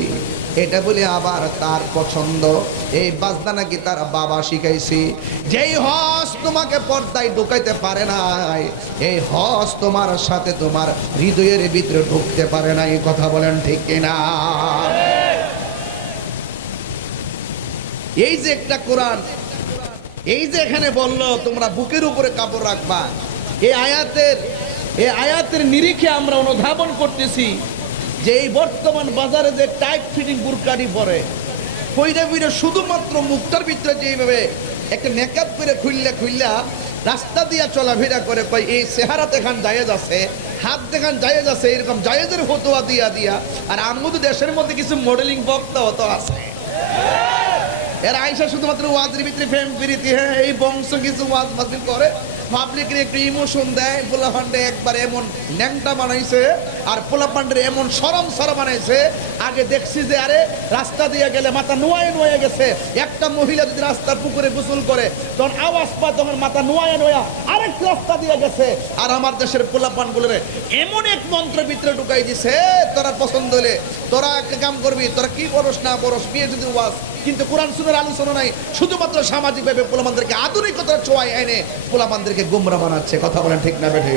এটা বলে আবার তার পছন্দ, এই বাজনা নাকি তার বাবা শিখাইছে। যেই হজ তোমাকে পর্দায় ঢুকাইতে পারে নাই, এই হজ তোমার সাথে তোমার হৃদয়ের ভিতরে ঢুকতে পারে না। এই কথা বলেন ঠিক কিনা? এই যে একটা কোরআন, এই যে এখানে বললো তোমরা বুকের উপরে কাপড় রাখবা, এই আয়াতের নিরিখে আমরা অনুধাবন করতেছি যে এই বর্তমান বাজারে যে টাইট ফিটিং বুরকাটি পরে কইরা কইরা শুধুমাত্র মুখটার ভিতরে যেভাবে একটা মেকআপ করে খুললা রাস্তা দিয়া চলাফেরা করে, কই এই চেহারাতে খান জায়েজ আছে, হাত দেখান জায়েজ আছে, এরকম জায়েজের ফতোয়া দিয়া দিয়া। আর আমাদের দেশের মধ্যে কিছু মডেলিং বক্তাও তো আছে, এর আইসা শুধুমাত্র ওয়াজের ভিতরে ফেম প্রীতি, হ্যাঁ এই বংশ কিছু ওয়াজ মাহফিল করে, পাবলিকের একটু ইমোশন দেয়। পোলাপান্ডে একবার এমন ন্যাংটা বানাইছে আর পোলাপান্ডের এমন সরম বানাইছে। আগে দেখছি যে আরে রাস্তা দিয়ে গেলে মাথা নোয়া গেছে, একটা মহিলা যদি রাস্তার পুকুরে গোসল করে তখন আওয়াজ পায়, তখন মাথা নোয়া আরেক রাস্তা দিয়ে গেছে। আর আমার দেশের পোলাপান গুলোরে এমন এক মন্ত্র ভিতরে ঢুকাই দিছে, তোরা পছন্দ হলে তোরা একটা কাম করবি, তোরা কি করস না করস, বিয়ে যদি ওয়াজ, কিন্তু কোরআন সুন্নাহর আলোচনা নাই, শুধুমাত্র সামাজিক ভাবে পোলাপানদেরকে আধুনিকতার ছোঁয়ায় এনে পোলাপানদেরকে গোমরা বানাচ্ছে। কথা বলেন ঠিক না বেঠে?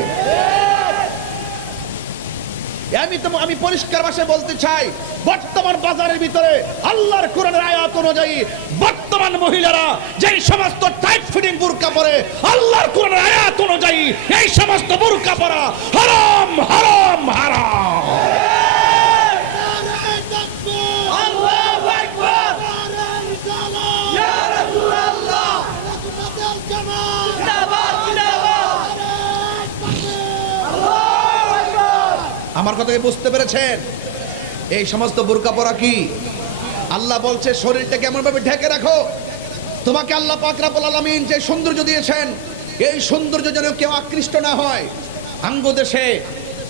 আমি পরিষ্কার ভাষায় বলতে চাই, বর্তমান বাজারের ভিতরে আল্লাহর কোরআনের আয়াত অনুযায়ী বর্তমান মহিলারা যেই সমস্ত টাইট ফিটিং বুরকা পরে, আল্লাহর কোরআনের আয়াত অনুযায়ী এই সমস্ত বুরকা পরা হারাম হারাম হারাম। আমার কথা কি বুঝতে পেরেছেন? এই সমস্ত বুরকা পরা কি? আল্লাহ বলছে শরীরটাকে এমন ভাবে ঢেকে রাখো, তোমাকে আল্লাহ পাক রব্বুল আলামিন যে সৌন্দর্য দিয়েছেন, এই সৌন্দর্য যেন কেউ আকৃষ্ট না হয়। আঙ্গ দেশে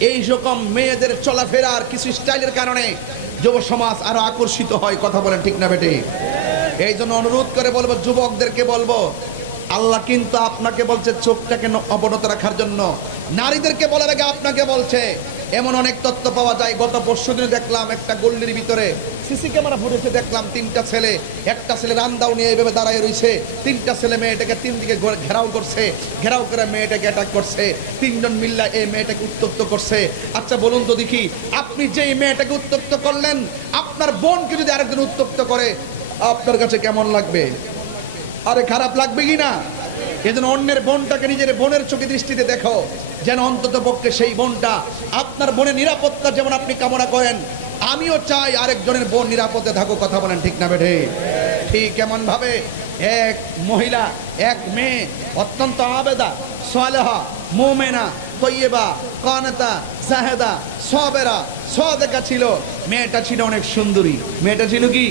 এই রকম মেয়েদের চলাফেরার কিছু স্টাইলের কারণে যুব সমাজ আরো আকর্ষিত হয়। কথা বলেন ঠিক না বেটে? এই জন্য অনুরোধ করে বলবো, যুবকদেরকে বলবো, আল্লাহ কিন্তু আপনাকে বলছে চোখটাকে অবনত রাখার জন্য। নারীদেরকে বলার আগে আপনাকে বলছে। এমন অনেক তথ্য পাওয়া যায়। গত পরশুদিন দেখলাম একটা গল্লির ভিতরে সিসি ক্যামেরা ফুটেজে দেখলাম তিনটা ছেলে, একটা ছেলে রামদাও নিয়ে এইভাবে দাঁড়ায় রয়েছে, তিনটা ছেলে মেয়েটাকে তিন দিকে ঘেরাও করছে, ঘেরাও করে মেয়েটাকে অ্যাটাক করছে, তিনজন মিল্লা এই মেয়েটাকে উত্তক্ত করছে। আচ্ছা বলুন তো দেখি, আপনি যে এই মেয়েটাকে উত্তক্ত করলেন, আপনার বোনকে যদি আরেকজন উত্তক্ত করে আপনার কাছে কেমন লাগবে? আরে খারাপ লাগবে কি না? এজন্য অন্যের বোনটাকে নিজের বোনের চোখে দৃষ্টিতে দেখো, যেন অন্তত পক্ষে সেই বোনটা, আপনার বোনের নিরাপত্তা যেমন আপনি কামনা করেন, আমিও চাই আরেকজনের বোন নিরাপদে থাকুক। কথা বলেন ঠিক না বেঠে? ঠিক এমন ভাবে এক মহিলা, এক মেয়ে অত্যন্ত আবেদা, সালেহা, মুমিনা, তৈয়বা, কানাতা, জাহেদা, সাবেরা, সাদেকা ছিল। মেয়েটা ছিল অনেক সুন্দরী। মেয়েটা ছিল কি?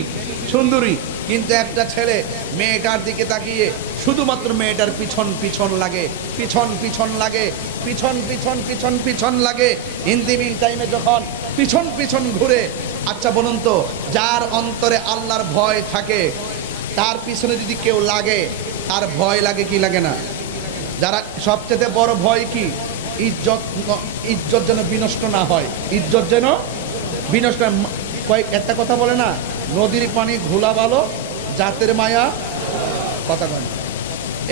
সুন্দরী। কিন্তু একটা ছেলে মেয়েটার দিকে তাকিয়ে শুধুমাত্র মেয়েটার পিছন পিছন লাগে, পিছন পিছন লাগে, পিছন পিছন পিছন পিছন লাগে। ইন দি মিন টাইমে যখন পিছন পিছন ঘুরে, আচ্ছা বলুন তো, যার অন্তরে আল্লাহর ভয় থাকে তার পিছনে যদি কেউ লাগে, তার ভয় লাগে কি লাগে না? যারা সবচেয়ে বড় ভয় কি? ইজ্জত, ইজ্জত যেন বিনষ্ট না হয়, ইজ্জত যেন বিনষ্ট। কয়েক একটা কথা বলে না, নদীর পানি ঘোলা ভালো, জাতের মায়া কথা কয়।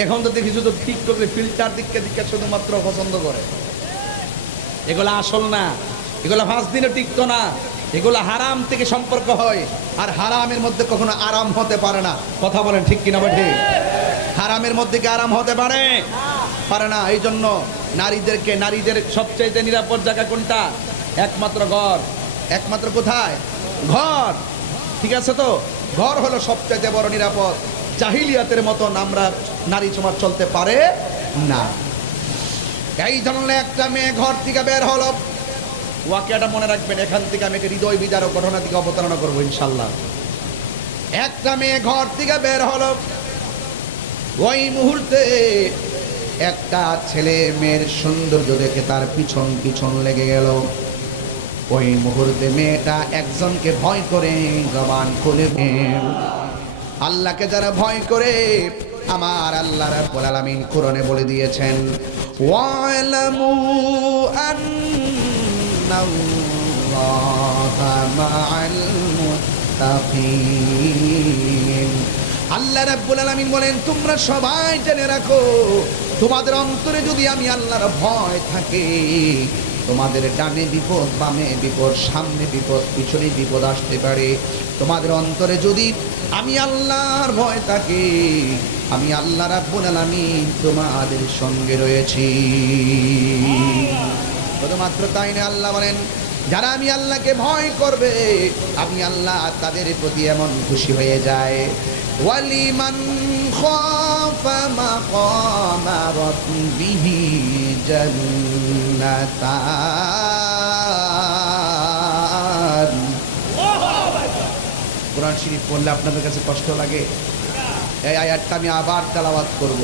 এখন তো দেখি শুধু টিকটকে ফিল্টার দিককে দিককে শুধুমাত্র পছন্দ করে। এগুলো আসল না, এগুলো 5 দিনে টিকতো না, এগুলো হারাম থেকে সম্পর্ক হয়। আর হারামের মধ্যে কখনো আরাম হতে পারে না। কথা বলেন ঠিক কিনা বেঠে? হারামের মধ্যে কি আরাম হতে পারে? পারে না। এই জন্য নারীদের সবচাইতে নিরাপদ জায়গা কোনটা? একমাত্র ঘর। একমাত্র কোথায়? ঘর। ঠিক আছে তো? ঘর হলো সবচাইতে বড় নিরাপদ। জাহিলিয়াতের মতন আমরা নারী সমাজ চলতে পারে না। এই ধরনের একটা মেয়ে ঘর থেকে বের হলো, ওয়াকিয়াটা মনে রাখবেন। এখান থেকে আমি একটা হৃদয় বিদারক ঘটনা থেকে অবতারণা করবো ইনশাল্লাহ। একটা মেয়ে ঘর থেকে বের হলো, ওই মুহূর্তে একটা ছেলে মেয়ের সৌন্দর্য দেখে তার পিছন পিছন লেগে গেল। ওই মুহূর্তে মেয়েটা একজনকে ভয় করে জবান খুলে, আল্লাহকে যারা ভয় করে, আমার আল্লাহ রাব্বুল আলামিন কোরআনে বলে দিয়েছেন, ওয়ালামু আন্নাল্লাহা মাআল মুত্তাকিন। আল্লাহ রাব্বুল আলামিন বলেন, তোমরা সবাই জেনে রাখো, তোমাদের অন্তরে যদি আমি আল্লাহর ভয় থাকে, তোমাদের ডানে বিপদ, বামে বিপদ, সামনে বিপদ, পিছনে বিপদ আসতে পারে। তোমাদের অন্তরে যদি আমি আল্লাহর ভয় থাকে, আমি আল্লাহ রাব্বুল আলামিন তোমাদের সঙ্গে রয়েছি। শুধুমাত্র তাই না, আল্লাহ বলেন, যারা আমি আল্লাহকে ভয় করবে, আমি আল্লাহ তাদের প্রতি এমন খুশি হয়ে যায়। ওয়ালিমান খাফা মাকামা রাব্বিহি জান্নাতান। কোরআন শরীফ পড়লে আপনাদের কাছে কষ্ট লাগে? এই আয়াতটা আমি আবার তেলাওয়াত করব।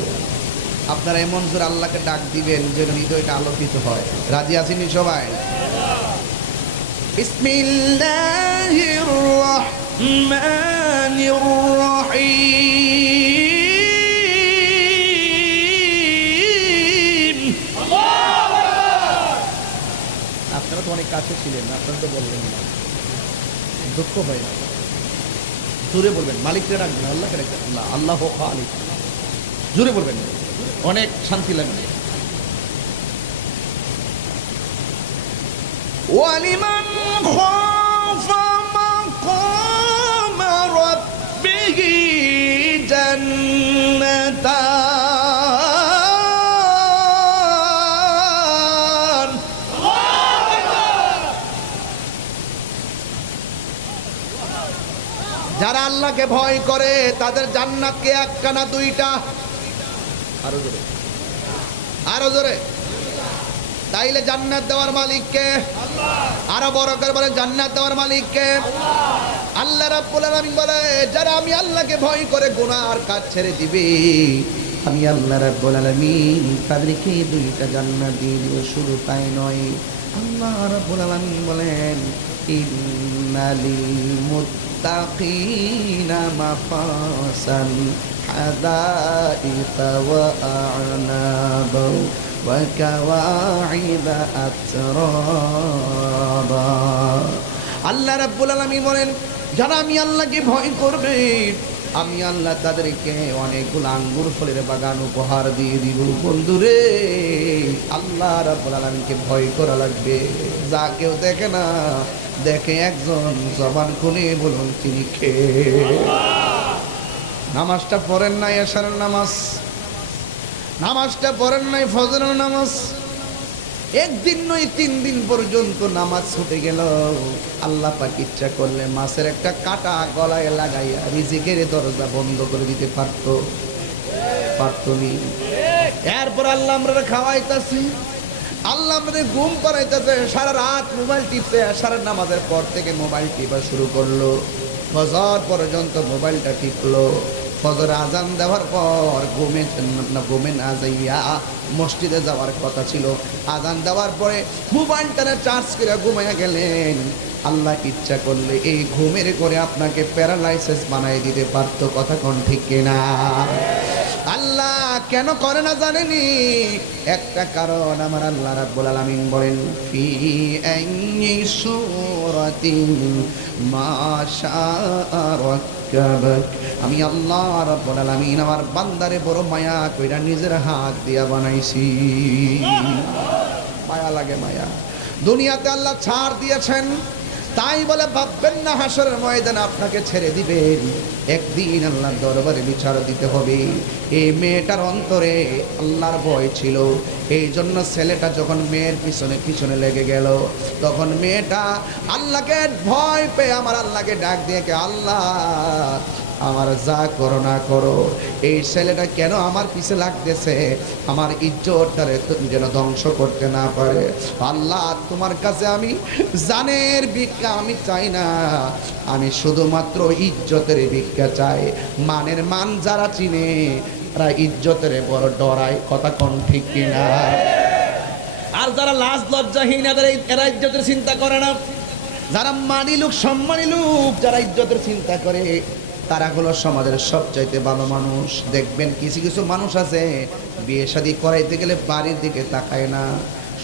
আপনারা এমন জোর আল্লাহকে ডাক দিবেন যেন হৃদয়টা আলোকিত হয়। রাজি আছেন সবাই? বিসমিল্লাহির রহমানির রহিম। আপনারা তো অনেক কাছে ছিলেন, আপনারা তো বললেন না, দুঃখ হয় না। জোরে বলবেন, মালিককে রাখবেন, আল্লাহকে রাখবেন, আল্লাহ আল্লাহ খালিক। জোরে বলবেন, অনেক শান্তি লাগবে। ওয়ালিমান খাফা মাকামা রাব্বিহি জান্নাতান। যারা আল্লাহকে ভয় করে তাদের জান্নাতকে একটা না দুইটা? আরো জোরে, আরো জোরে। তাইলে জান্নাত দেওয়ার মালিককে? আরো বড় করে বলে, জান্নাত দেওয়ার মালিককে? আল্লাহ রাব্বুল আলামিন বলে, যারা আমি আল্লাহকে ভয় করে গুনার কাজ ছেড়ে দিবে, আমি আল্লাহ রাব্বুল আলামিন তাদেরকে দুইটা জান্নাত দিয়ে দিব। শুধু তাই নয়, আল্লাহ রাব্বুল আলামিন বলেন, ইন্নালিল মুত্তাকিনা মাফাসান হাদাইকা ওয়া আ'নাবা ওয়া কাওয়াইবা আতরাবা। আল্লাহ রাব্বুল আলামিন বলেন, যারা আমি আল্লাহকে ভয় করবে, আমি আল্লাহ তাদেরকে অনেকগুলো আঙ্গুর ফলের বাগান উপহার দিয়ে দিব। বন্ধুরে, আল্লাহ রাব্বুল আলামিনকে ভয় করা লাগবে। যা কেউ দেখে না, দেখে একজন, জবান খুলে বলুন তিনি কে। নামাজটা পড়েন নাই এশারের নামাজ, নামাজটা পড়েন নাই ফজরের নামাজ, একদিন নয় 3 দিন পর্যন্ত নামাজ ছুটে গেল। আল্লাহ পাক ইচ্ছা করলে মাছের একটা কাঁটা গলায় লাগাইয়া রিজিকের দরজা বন্ধ করে দিতে পারতনি। এরপর আল্লাহ আমরা খাওয়াইতাছি, আল্লাহ আমাদের ঘুম করাইতেছে, সারা রাত মোবাইল টিপছে। সারা নামাজের পর থেকে মোবাইল টিপা শুরু করলো, ফজর পর্যন্ত মোবাইলটা টিপলো। ফজর আজান দেওয়ার পর ঘুমে না যাইয়া মসজিদে যাওয়ার কথা ছিল, আজান দেওয়ার পরে মোবাইলটা চার্জ করে ঘুমাইয়া গেলেন। আল্লাহ ইচ্ছা করলে এই ঘুমের করে আপনাকে প্যারালাইসিস বানাই দিতে পারতো। কথা কোন ঠিক কিনা? আল্লাহ কেন করে না জানেনি? একটা কারণ, আমার আল্লাহ রাব্বুল আলামিন বলেন, ফি আইয়ি সূরাতিন মা শাআ রাক্কাবাক। আমি আল্লাহ রাব্বুল আলামিন আমার বান্দারে বড় মায়া কইরা নিজের হাত দিয়া বানাইছি। মায়া লাগে, মায়া। দুনিয়াতে আল্লাহ ছাড় দিয়েছেন, তাই বলে ভাববেন না হাসরের ময়দানে আপনাকে ছেড়ে দিবেন। একদিন আল্লাহর দরবারে বিচার দিতে হবে। এই মেয়েটার অন্তরে আল্লাহর ভয় ছিল, এই জন্য ছেলেটা যখন মেয়ের পিছনে পিছনে লেগে গেল, তখন মেয়েটা আল্লাহকে ভয় পেয়ে আমার আল্লাহকে ডাক দিয়ে, আল্লাহ আমার যা করো না করো, এই ছেলেটা কেন আমার পিছে লাগতেছে, আমার ইজ্জতটারে যেন ধ্বংস করতে না পারে। আল্লাহ তোমার কাছে আমি জানের ভিক্ষা আমি চাই না, আমি শুধুমাত্র ইজ্জতের ভিক্ষা চাই। মানের মান যারা চিনে তারা ইজ্জতের বড় ডরায়। কথা কোন ঠিক কিনা? আর যারা লাজ লজ্জাহীন এরা ইজ্জতের চিন্তা করে না। যারা মানি লোক, সম্মানী লোক, যারা ইজ্জতের চিন্তা করে, তারা হলো সমাজের সবচাইতে ভালো মানুষ। দেখবেন কিছু কিছু মানুষ আছে, বিয়ে শাদী করাইতে গেলে বাড়ির দিকে তাকায় না,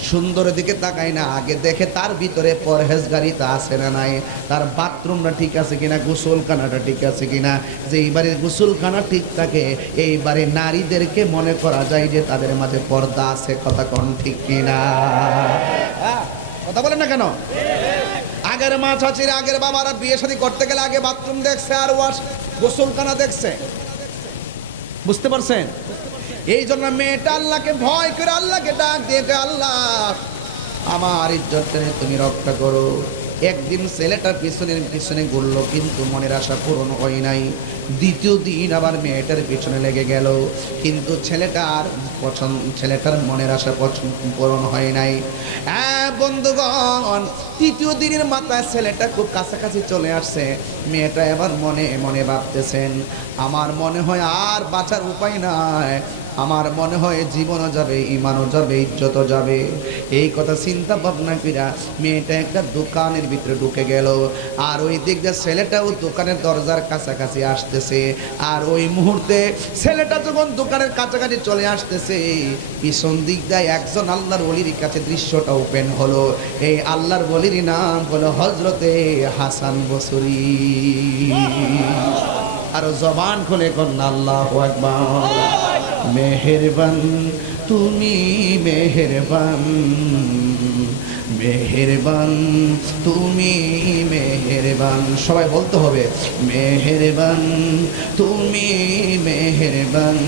সুন্দরের দিকে তাকায় না, আগে দেখে তার ভিতরে পরহেজগারিতা আছে না নাই, তার বাথরুমটা ঠিক আছে কিনা, গোসলখানাটা ঠিক আছে কিনা। যে এইবারে গোসলখানা ঠিক থাকে, এইবারে নারীদেরকে মনে করা যায় যে তাদের মাঝে পর্দা আছে। কথা কোন ঠিক কিনা? কথা বলেন না কেন? আগের মা চাচির, আগের বাবারা বিয়ে শাদী করতে গেলে আগে বাথরুম দেখছে আর গোসলখানা দেখছে। বুঝতে পারছেন? এই জন্য মেয়েটা আল্লাহকে ভয় করে আল্লাহকে ডাক দিয়ে, আল্লাহ আমার ইজ্জতটাকে তুমি রক্ষা করো। একদিন ছেলেটার পিছনে ঘুরলো, কিন্তু মনের আশা পূরণ হয় নাই। দ্বিতীয় দিন আবার মেয়েটার পিছনে লেগে গেল, কিন্তু ছেলেটার মনের আশা পূরণ হয় নাই। হ্যাঁ বন্ধুগণ, তৃতীয় দিনের মাথায় ছেলেটা খুব কাছাকাছি চলে আসছে। মেয়েটা এবার মনে মনে ভাবতেছেন, আমার মনে হয় আর বাঁচার উপায় নাই, আমার মনে হয় জীবনও যাবে, ইমানও যাবে, ইজ্জতও যাবে। এই কথা চিন্তা ভাবনা কইরা মেয়েটা একটা দোকানের ভিতরে ঢুকে গেল। আর ওই দিক দিয়ে ছেলেটাও দোকানের দরজার কাছাকাছি আসতেছে। আর ওই মুহূর্তে ছেলেটা যখন দোকানের কাছাকাছি চলে আসতেছে, পিছন দিক দিয়ে একজন আল্লাহর ওলির কাছে দৃশ্যটা ওপেন হলো। এই আল্লাহর ওলির নাম হলো হযরতে হাসান বসরি। আর জবান খুলে কন্যা আল্লাহু আকবার। মেহেরবান তুমি মেহেরবান, মেহেরবান তুমি মেহেরবান। সবাই বলতে হবে মেহেরবান তুমি মেহেরবান,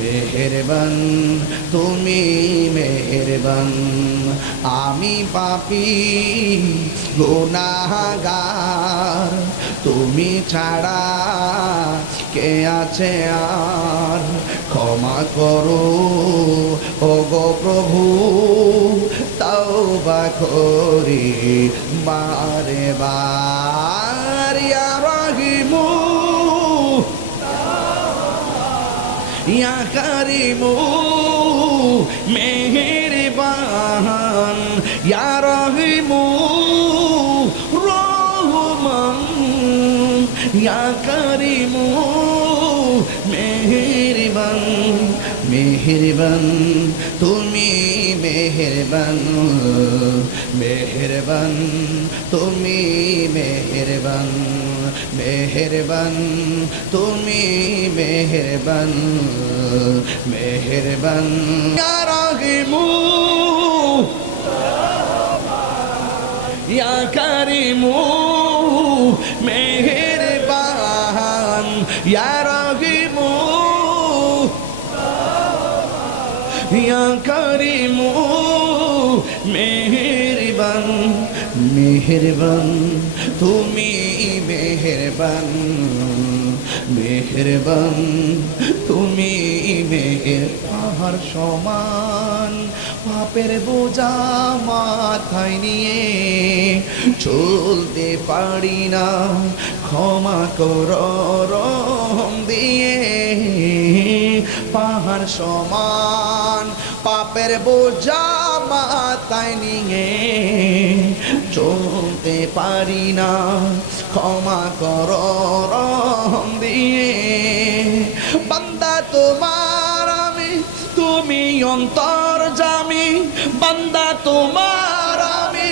মেহেরবান তুমি মেহেরবান। আমি পাপী গুনাহগার, তুমি ছাড়া কে আছে আর। ক্ষমা করো ওগো প্রভু, তওবা করি বারে বার। ইয়া রাহিমু ইয়া কারিমু মেহেরবান, ইয়া রহিমু রহমান, ইয়া কারিমু মেহেরবান। মেহেরবান তুমি মেহেরবান, মেহেরবান তুমি মেহেরবান, মেহেরবান তুমি মেহেরবান, মেহেরবান। ইয়া রাহিমু ইয়া কারিমু মেহেরবান, ইয়া রাহিমু ইয়া কারিমু মেহেরবান। মেহেরবান তুমি মেহেরবান, মেহেরবান তুমি মেহের। পাহাড় সমান পাপের বোঝা মাথায় নিয়ে চলতে পারি না, ক্ষমা করো রহম দিয়ে। পাহাড় সমান পাপের বোঝা মাথায় নিয়ে চলতে পারি না, ক্ষমা করো রহম দিয়ে। বান্দা তোমার আমি, তুমি অন্তর্যামী। বান্দা তোমার আমি,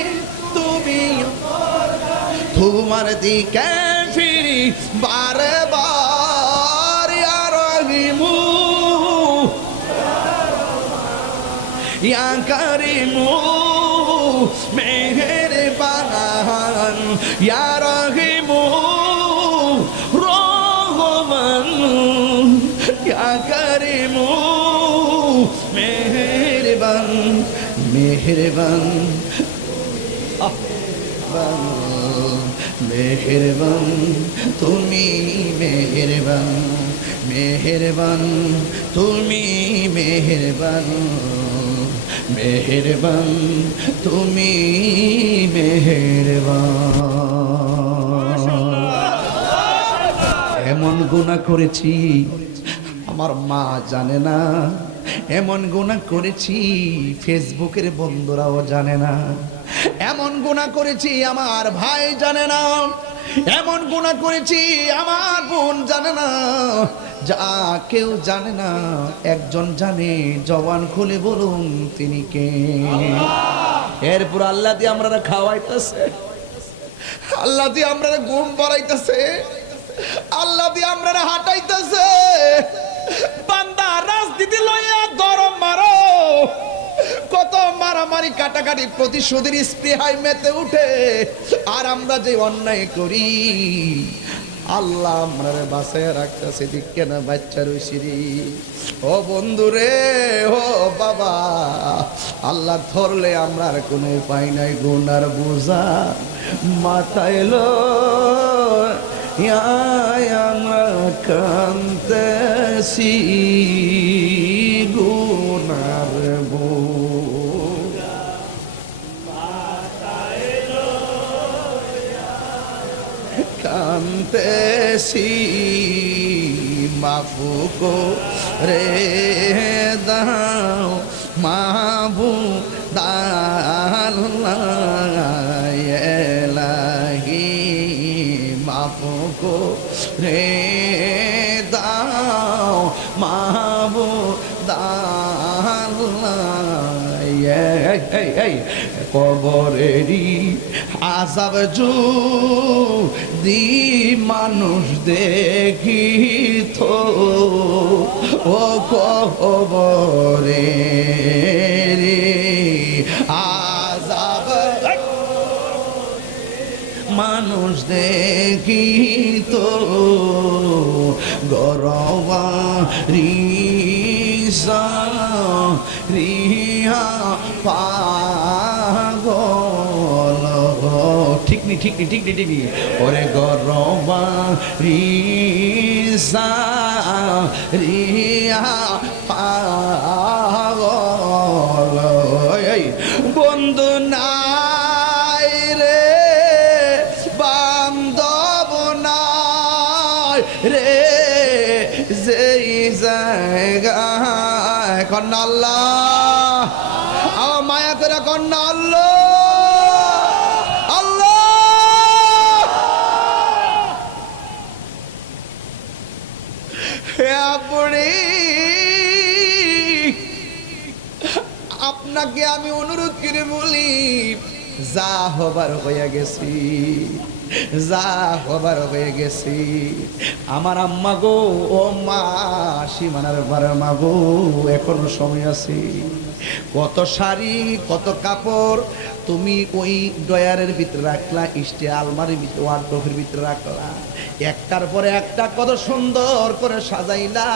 তুমি তোমার দিকে ফিরি বারে বার। ইয়া রহিমু ইয়া কারিমু মেহেরবান, ইয়া রহিমু রহমান, ইয়া কারিমু মেহেরবান। মেহেরবান মেহেরবান তুমি মেহেরবান, মেহেরবান তুমি মেহেরবান, মেহেরবান তুমি মেহেরবান। এমন গুনাহ করেছি আমার মা জানে না, এমন গুনাহ করেছি ফেসবুকের বন্ধুরাও জানে না, এমন গুনাহ করেছি আমার ভাই জানে না, এমন গুনাহ করেছি আমার বোন জানে না, যা কেউ জানে না একজন জানে। জবান খুলে বলুন তিনি কে। এরপর আল্লাহ দিয়ে আমরা খাওয়াইতেছে, আল্লাহ দিয়ে আমরা ঘুম পড়াইতেছে, আল্লাহ দিয়ে আমরা হাঁটাইতেছে। বান্দা রাজনীতি লইয়া গরম মারো, কত মারামারি কাটাকাটি প্রতিশোধের স্পৃহায় মেতে উঠে। আর আমরা যে অন্যায় করি আল্লাহ আমরা বাসায় রাখতেছে দিকে না বাচ্চার উশিরি। ও বন্ধুরে ও বাবা, আল্লাহ ধরলে আমরা আর কোনো উপায় নাই। গুনার বোঝা মাথায় লো আমরা কান্তেছি, গুনার বোঝা কান্তেছি মাফু করে দাও মাহবুব আল্লাহ এলাহি মাফু করে দাও মাহবুব আল্লাহ এই কবরেরই আযাব যদি মানুষ দেখিত ও কবরেরই আযাব মানুষ দেখিত গরবারি রিহা পাগল ঠিক নি ওরে গরবারি রিহা পাগল বন্ধু নাই রে বান্ধব নাই রে যেই জায়গায় কন্যা আল্লাহ আমার মায়া করে কন্যা আল্লাহ আল্লাহ হে আপনি আপনাকে আমি অনুরোধ করে বলি যা হবার হয়ে গেছি যা হবার হয়ে গেছি আমার আম্মা গো ও মা সীমানার বারে মা গো এখনো সময় আছে কত শাড়ি কত কাপড় তুমি ওই ডয়ারের ভিতরে রাখলা স্টে আলমারির ভিতরে ওয়ার্ডরোবের ভিতরে রাখলা একটার পরে একটা কত সুন্দর করে সাজাইলা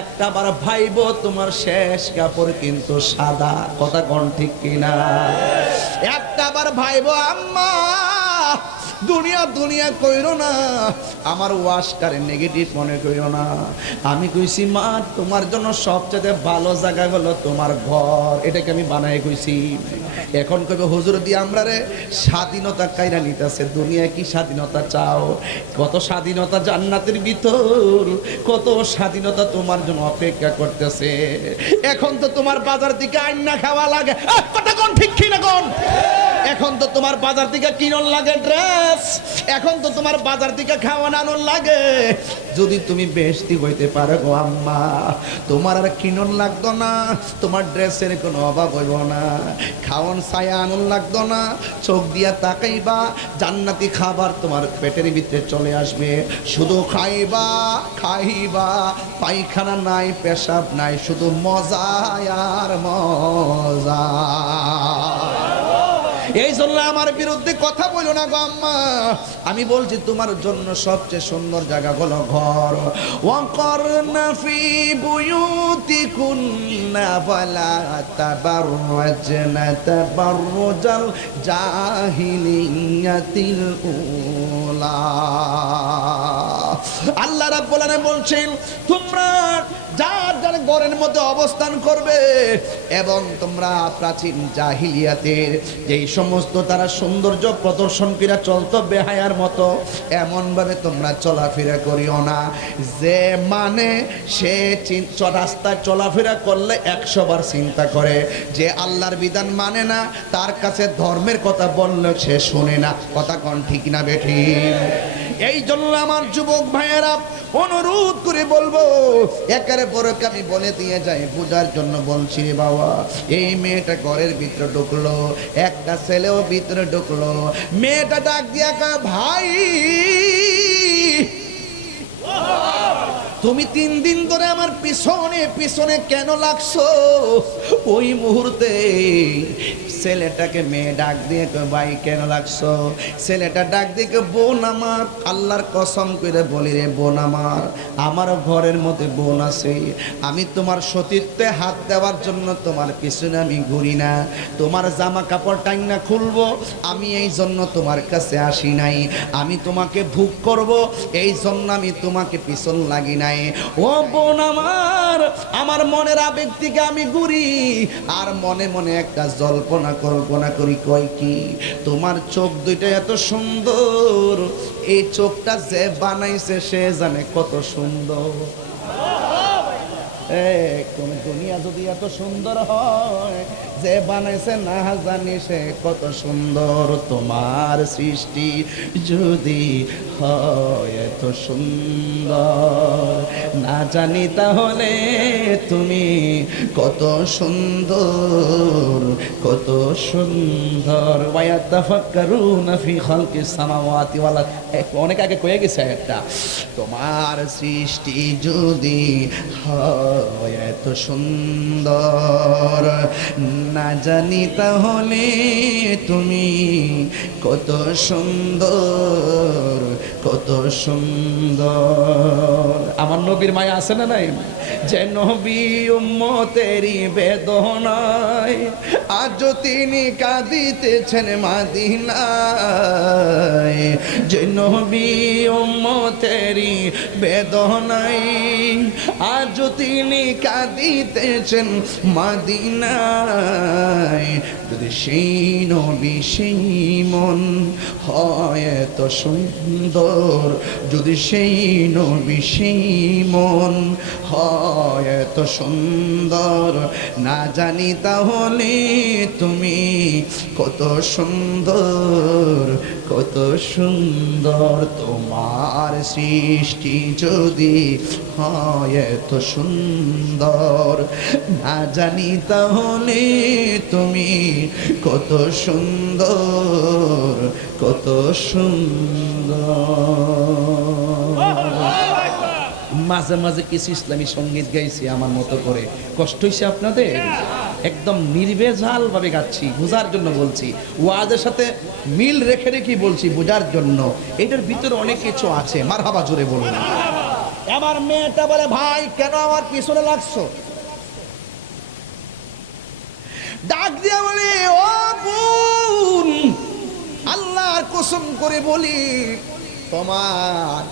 একটা বার ভাইবো তোমার শেষ কাপড় কিন্তু সাদা কথা কোন ঠিক কিনা একটা বার ভাইবো আম্মা দুনিয়া দুনিয়া কইরো না আমার ওয়াশটারে নেগেটিভ মনে কইরো না আমি কইছি মা তোমার জন্য সবচেয়ে ভালো জায়গা হলো তোমার ঘর এটাকে আমি বানাই কইছি এখন কইবে হুজুর দি আমরা রে স্বাধীনতা কাইরা নিতেছে দুনিয়ায় কি স্বাধীনতা চাও কত স্বাধীনতা জান্নাতের ভিতর কত স্বাধীনতা তোমার জন্য অপেক্ষা করতেছে এখন তো তোমার বাজার থেকে আইনা খাওয়া লাগে কথা কোন ঠিক কি না কোন এখন তো তোমার বাজার থেকে কিনন লাগে ড্রেস এখন তো তোমার বাজার থেকে খাওয়ানো লাগে যদি তুমি বেশি হইতে পারো গো আম্মা তোমার আর কিনন লাগতো না তোমার ড্রেসের কোনো অভাব হইব না খাওয়ান ছায়া আনন লাগতো না চোখ দিয়া তাকাইবা জান্নাতি খাবার তোমার পেটের ভিতরে চলে আসবে শুধু খাইবা খাইবা পায়খানা নাই পেশাব নাই শুধু মজা আর মজা এই জন্য আমার বিরুদ্ধে কথা বলো না গো আম্মা আমি বলছি তোমার জন্য সবচেয়ে সুন্দর জায়গা হলো ঘর ওয়াকারনা ফি বুয়ুতিকুন্না ফালা তাবাররাজনা তাবাররুজাল জাহিলিয়াতিল উলা আল্লাহ রাব্বুল আলামিন বলছেন তোমরা যার যার ঘরের মধ্যে অবস্থান করবে এবং তোমরা প্রাচীন জাহিলিয়াতের যেই সমস্ত তারা সৌন্দর্য প্রদর্শন করে চলতো বেহায়ার মতো এমন ভাবে তোমরা চলাফেরা করিও না যে মানে সে রাস্তায় চলাফেরা করলে 100 বার চিন্তা করে যে আল্লাহর বিধান মানে না তার কাছে ধর্মের কথা বললে সে শোনে না কথা কোন ঠিক না বেঠিক এই জন্য আমার যুবক ভাইয়েরা অনুরোধ করে বলবো একের পর এক আমি বলে দিয়ে যাই পূজার জন্য বলছি রে বাবা এই মেয়েটা ঘরের ভিতরে ঢুকলো একটা ছেলেও ভিতরে ঢুকলো মেয়েটা ডাক দিয়া কয় ভাই তুমি 3 দিন ধরে আমার পিছনে পিছনে কেন লাগছো ওই মুহূর্তে ছেলেটাকে মেয়ে ডাক দিয়ে ভাই কেন লাগছো ছেলেটা ডাক দিয়ে বোন আমার আল্লাহর কসম করে বলি রে বোন আমার ঘরের মধ্যে বোন আছে আমি তোমার সতীত্বে হাত দেওয়ার জন্য তোমার পিছনে আমি ঘুরি না তোমার জামা কাপড় টাইনা খুলবো আমি এই জন্য তোমার কাছে আসি নাই আমি তোমাকে ভোগ করব এই জন্য আমি তোমাকে পিছন লাগি নাই নাই। ও বোন আমার মনের আবেগ থেকে আমি ঘুরি আর মনে মনে একটা জল্পনা কল্পনা করি, কই কি তোমার চোখ দুইটা এত সুন্দর, এই চোখটা যে বানাইছে সে জানে কত সুন্দর। কোন দুনিয়া যদি এত সুন্দর হয়, যে বানাইছে না জানি সে কত সুন্দর। তোমার সৃষ্টি যদি হয় এত সুন্দর, না জানি তাহলে তুমি কত সুন্দর, কত সুন্দর। ওয়ায়াতাফাক্কারুনা ফি খালকিস সামাওয়াতি ওয়াল আরদ, অনেক আগে কয়ে গেছে একটা। তোমার সৃষ্টি যদি হয় এত সুন্দর, না জানি তাহলে তুমি কত সুন্দর, কত সুন্দর। আমার নবীর মায়া আছে না নাই? যে নবী উম্মতেরই বেদনায় আজ তিনি কাঁদিতেছেন মদিনায়। যে নবী উম্মতেরই বেদনায় আজ তিনি কাঁদিতেছেন মদিনায়। যদি সেই নবী সেই মন হয় এত সুন্দর, যদি সেই নবী সেই মন হয় এত সুন্দর, না জানি তাহলে তুমি কত সুন্দর, কত সুন্দর। তোমার সৃষ্টি যদি হয় এত সুন্দর, না জানি তাহলে তুমি কত সুন্দর, কত সুন্দর। মাঝে মাঝে কিছু ইসলামী সঙ্গীত গাইছি আমার মতো করে, কষ্ট হয়েছে আপনাদের? একদম নির্ভেজাল ভাবে গাচ্ছি, বোঝার জন্য বলছি, ওয়াজের সাথে মিল রেখে রেখে বলছি বোঝার জন্য। এটার ভিতরে অনেক কিছু আছে। মারহাবা জোরে বলুন। আমার মেয়েটা বলে, ভাই কেন আমার পিছনে লাগছো? ডাক দিয়া বলি, ও বোন, আল্লাহর কসম করে বলি, তোমার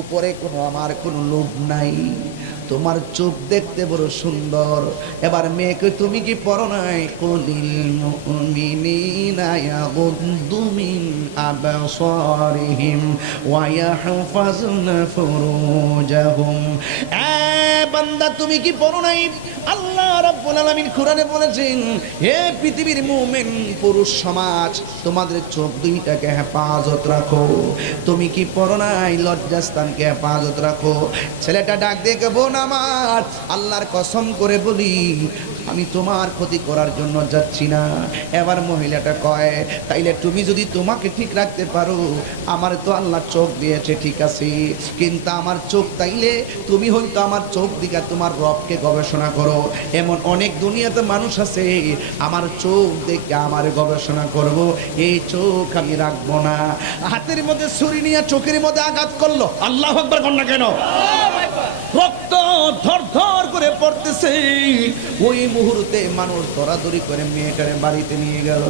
উপরে আমার কোনো লোভ নাই, তোমার চোখ দেখতে বড় সুন্দর। এবার মেয়েকে তুমি কি পড়ো নাই, কুলিল মুমিনিনা ইয়াগুদ্দু মিন আবসারিহিম ওয়া ইয়াহফাজনা ফুরুজাহুম। বান্দা তুমি কি পড়ো নাই? আল্লাহ রাব্বুল আলামিন কোরআনে বলেছেন, হে পৃথিবীর মুমিন পুরুষ সমাজ, তোমাদের চোখ দুইটাকে হেফাজত রাখো। তুমি কি পড়ো নাই? লজ্জাস্থানকে হেফাজত রাখো। ছেলেটা ডাক দিয়ে বোন আমার, আল্লাহর কসম করে বলি, আমি তোমার ক্ষতি করার জন্য যাচ্ছি না। এবার মহিলাটা কয়, তাইলে তুমি যদি তোমাকে ঠিক রাখতে পারো, আমার তো আল্লাহ চোখ দিয়েছে ঠিক আছে, কিন্তু আমার চোখ তাইলে তুমি হয়তো আমার চোখ দিকে তোমার রবকে গবেষণা করো। এমন অনেক দুনিয়াতে মানুষ আছে, আমার চোখ দেখে আমার গবেষণা করব, এই চোখ আমি রাখবো না। হাতের মধ্যে ছুরি নিয়ে চোখের মধ্যে আঘাত করলো, আল্লাহু আকবার কর না কেন? রক্ত ধর ধর করে পড়তেছে। ওই মুহূর্তে মানুষ দরাদরি করে মেয়েটারে বাড়িতে নিয়ে গেল।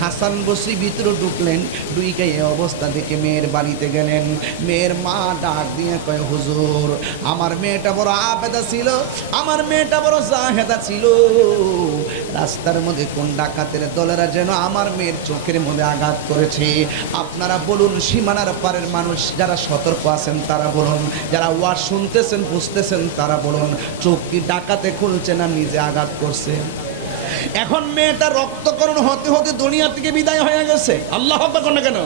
হাসান বসরি ভিতরে ঢুকলেন, ঢুকে এই অবস্থা দেখে মেয়ের বাড়িতে গেলেন। মেয়ের মা ডাক দিয়ে কয়, হুজুর, আমার মেয়েটা বড় আবেদা ছিল, আমার মেয়েটা বড় জাহেদা ছিল। রাস্তার মধ্যে কোন ডাকাতের দলেরা যেন আমার মেয়ের চোখের মধ্যে আঘাত করেছে। আপনারা বলুন, সীমানার পারের মানুষ যারা সতর্ক আছেন তারা বলুন, যারা ওয়াজ শুনতেছেন বুঝতেছেন তারা বলুন, চোখ কি ডাকাতে খুলছে না নিজে আঘাত করছে? এখন মেয়েটা রক্তকরণ হতে হতে দুনিয়া থেকে বিদায় হয়ে গেছে। আল্লাহু আকবার না কেন?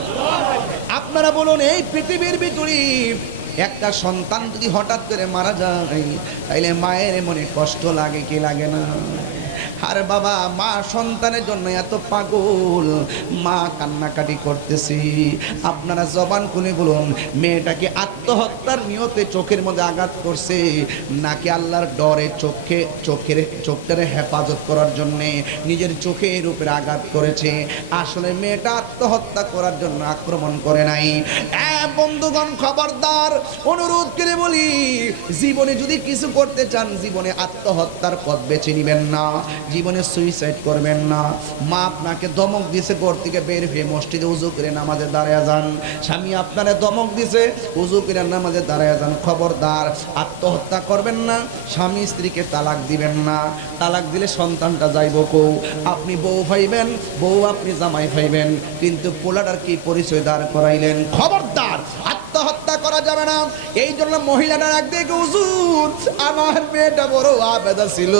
আপনারা বলুন, এই পৃথিবীর ভিতরে একটা সন্তান যদি হঠাৎ করে মারা যায়, তাইলে মায়ের মনে কষ্ট লাগে কি লাগে না? আর বাবা, মা সন্তানের জন্য এত পাগল, মা কান্নাকাটি করতেছি। আপনারা জবান খুলে বলুন, মেয়েটাকে আত্মহত্যার নিয়তে চোখের মধ্যে আঘাত করছে, নাকি আল্লাহর ডরে চোখটারে হেফাজত করার জন্যে নিজের চোখের উপরে আঘাত করেছে? আসলে মেয়েটা আত্মহত্যা করার জন্য আক্রমণ করে নাই। বন্ধুগণ খবরদার, অনুরোধ করে বলি, জীবনে যদি কিছু করতে চান, জীবনে আত্মহত্যার পথ বেছে নিবেন না, জীবনে সুইসাইড করবেন না। মা আপনাকে ধমক দিছে ঘর থেকে বের হয়ে মসজিদে উজু করে নামাজে দাঁড়ায় যান, স্বামী আপনারে ধমক দিছে উজু করে নামাজে দাঁড়ায় যান, খবরদার আত্মহত্যা করবেন না, স্বামী স্ত্রীকে তালাক দিবেন না। তালাক দিলে সন্তানটা যাইব কৌ? আপনি বউ পাইবেন, বউ আপনি জামাই পাইবেন, কিন্তু পোলাটার কি পরিচয় দাঁড় করাইলেন? খবরদার আত্মহত্যা করা যাবে না। এই জন্য মহিলাটা একদিকে হুজুর, আমার মেয়েটা বড় আবেদা ছিল,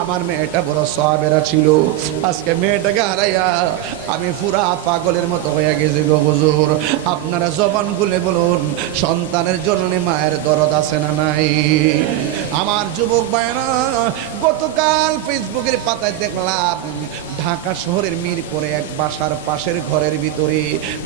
আমার মেয়েটা বড় সবেরা ছিল, আজকে মেয়েটাকে হারাইয়া আমি পুরা পাগলের মতো হয়ে গেছি গো হুজুর। আপনারা জবান খুলে বলুন, সন্তানের জন্য মায়ের দরদ আছে না নাই? আমার যুবক ভাইরা, গতকাল ফেসবুকের পাতায় দেখলাম ঢাকা শহরের মিরপুরে এক বাসার পাশের ঘরের ভিতরে,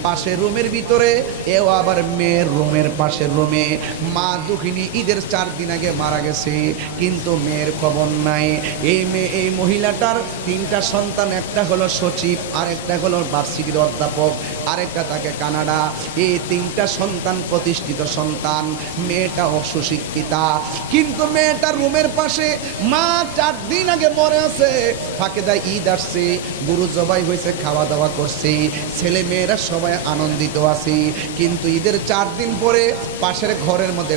পাশের রুমের ভিতরে, এও আবার মেয়ের রুমের পাশের রুমে, মা দুঃখিনী ঈদের 4 দিন আগে মারা গেছে, কিন্তু মেয়ের খবর নাই। এই মহিলাটার 3টা সন্তান, একটা হলো সচিব, আরেকটা হলো ভার্সিটির অধ্যাপক, আরেকটা থাকে কানাডা। এই 3টা সন্তান প্রতিষ্ঠিত সন্তান, মেয়েটা অসুশিক্ষিতা, কিন্তু মেয়েটার রুমের পাশে মা 4 দিন আগে মরে আছে, ফাঁকে দেয় ঈদ আসছে, গরু জবাই হয়েছে, খাওয়া দাওয়া করছে, ছেলে মেয়েরা সবাই আনন্দিত আছে, কিন্তু ঈদের 4 দিন পরে পাশের ঘরের মধ্যে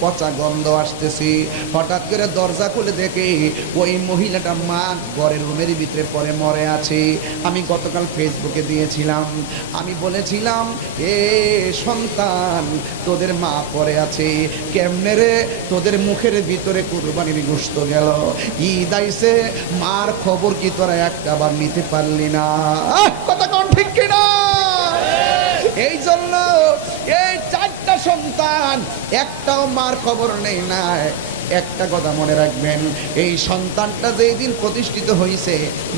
পচা গন্ধ আসতেছে। হঠাৎ করে দরজা খুলে দেখে ওই মহিলাটা মা ঘরের রুমের ভিতরে পরে মরে আছে। আমি গতকাল ফেসবুকে দিয়েছিলাম, আমি বলেছিলাম, এ সন্তান তোদের মা পরে আছে কেমনে রে? তোদের মুখের ভিতরে কুরবানির গোশত গেল, ঈদ আইছে, মার খবর কি তোরা একবার নিতে পারলি না? কথা কোন ঠিক কিনা? এই জন্য এই 4টা সন্তান, একটাও মার খবর নেই নাই। একটা কথা মনে রাখবেন, এই সন্তানটা যেই দিন প্রতিষ্ঠিত হয়েছে,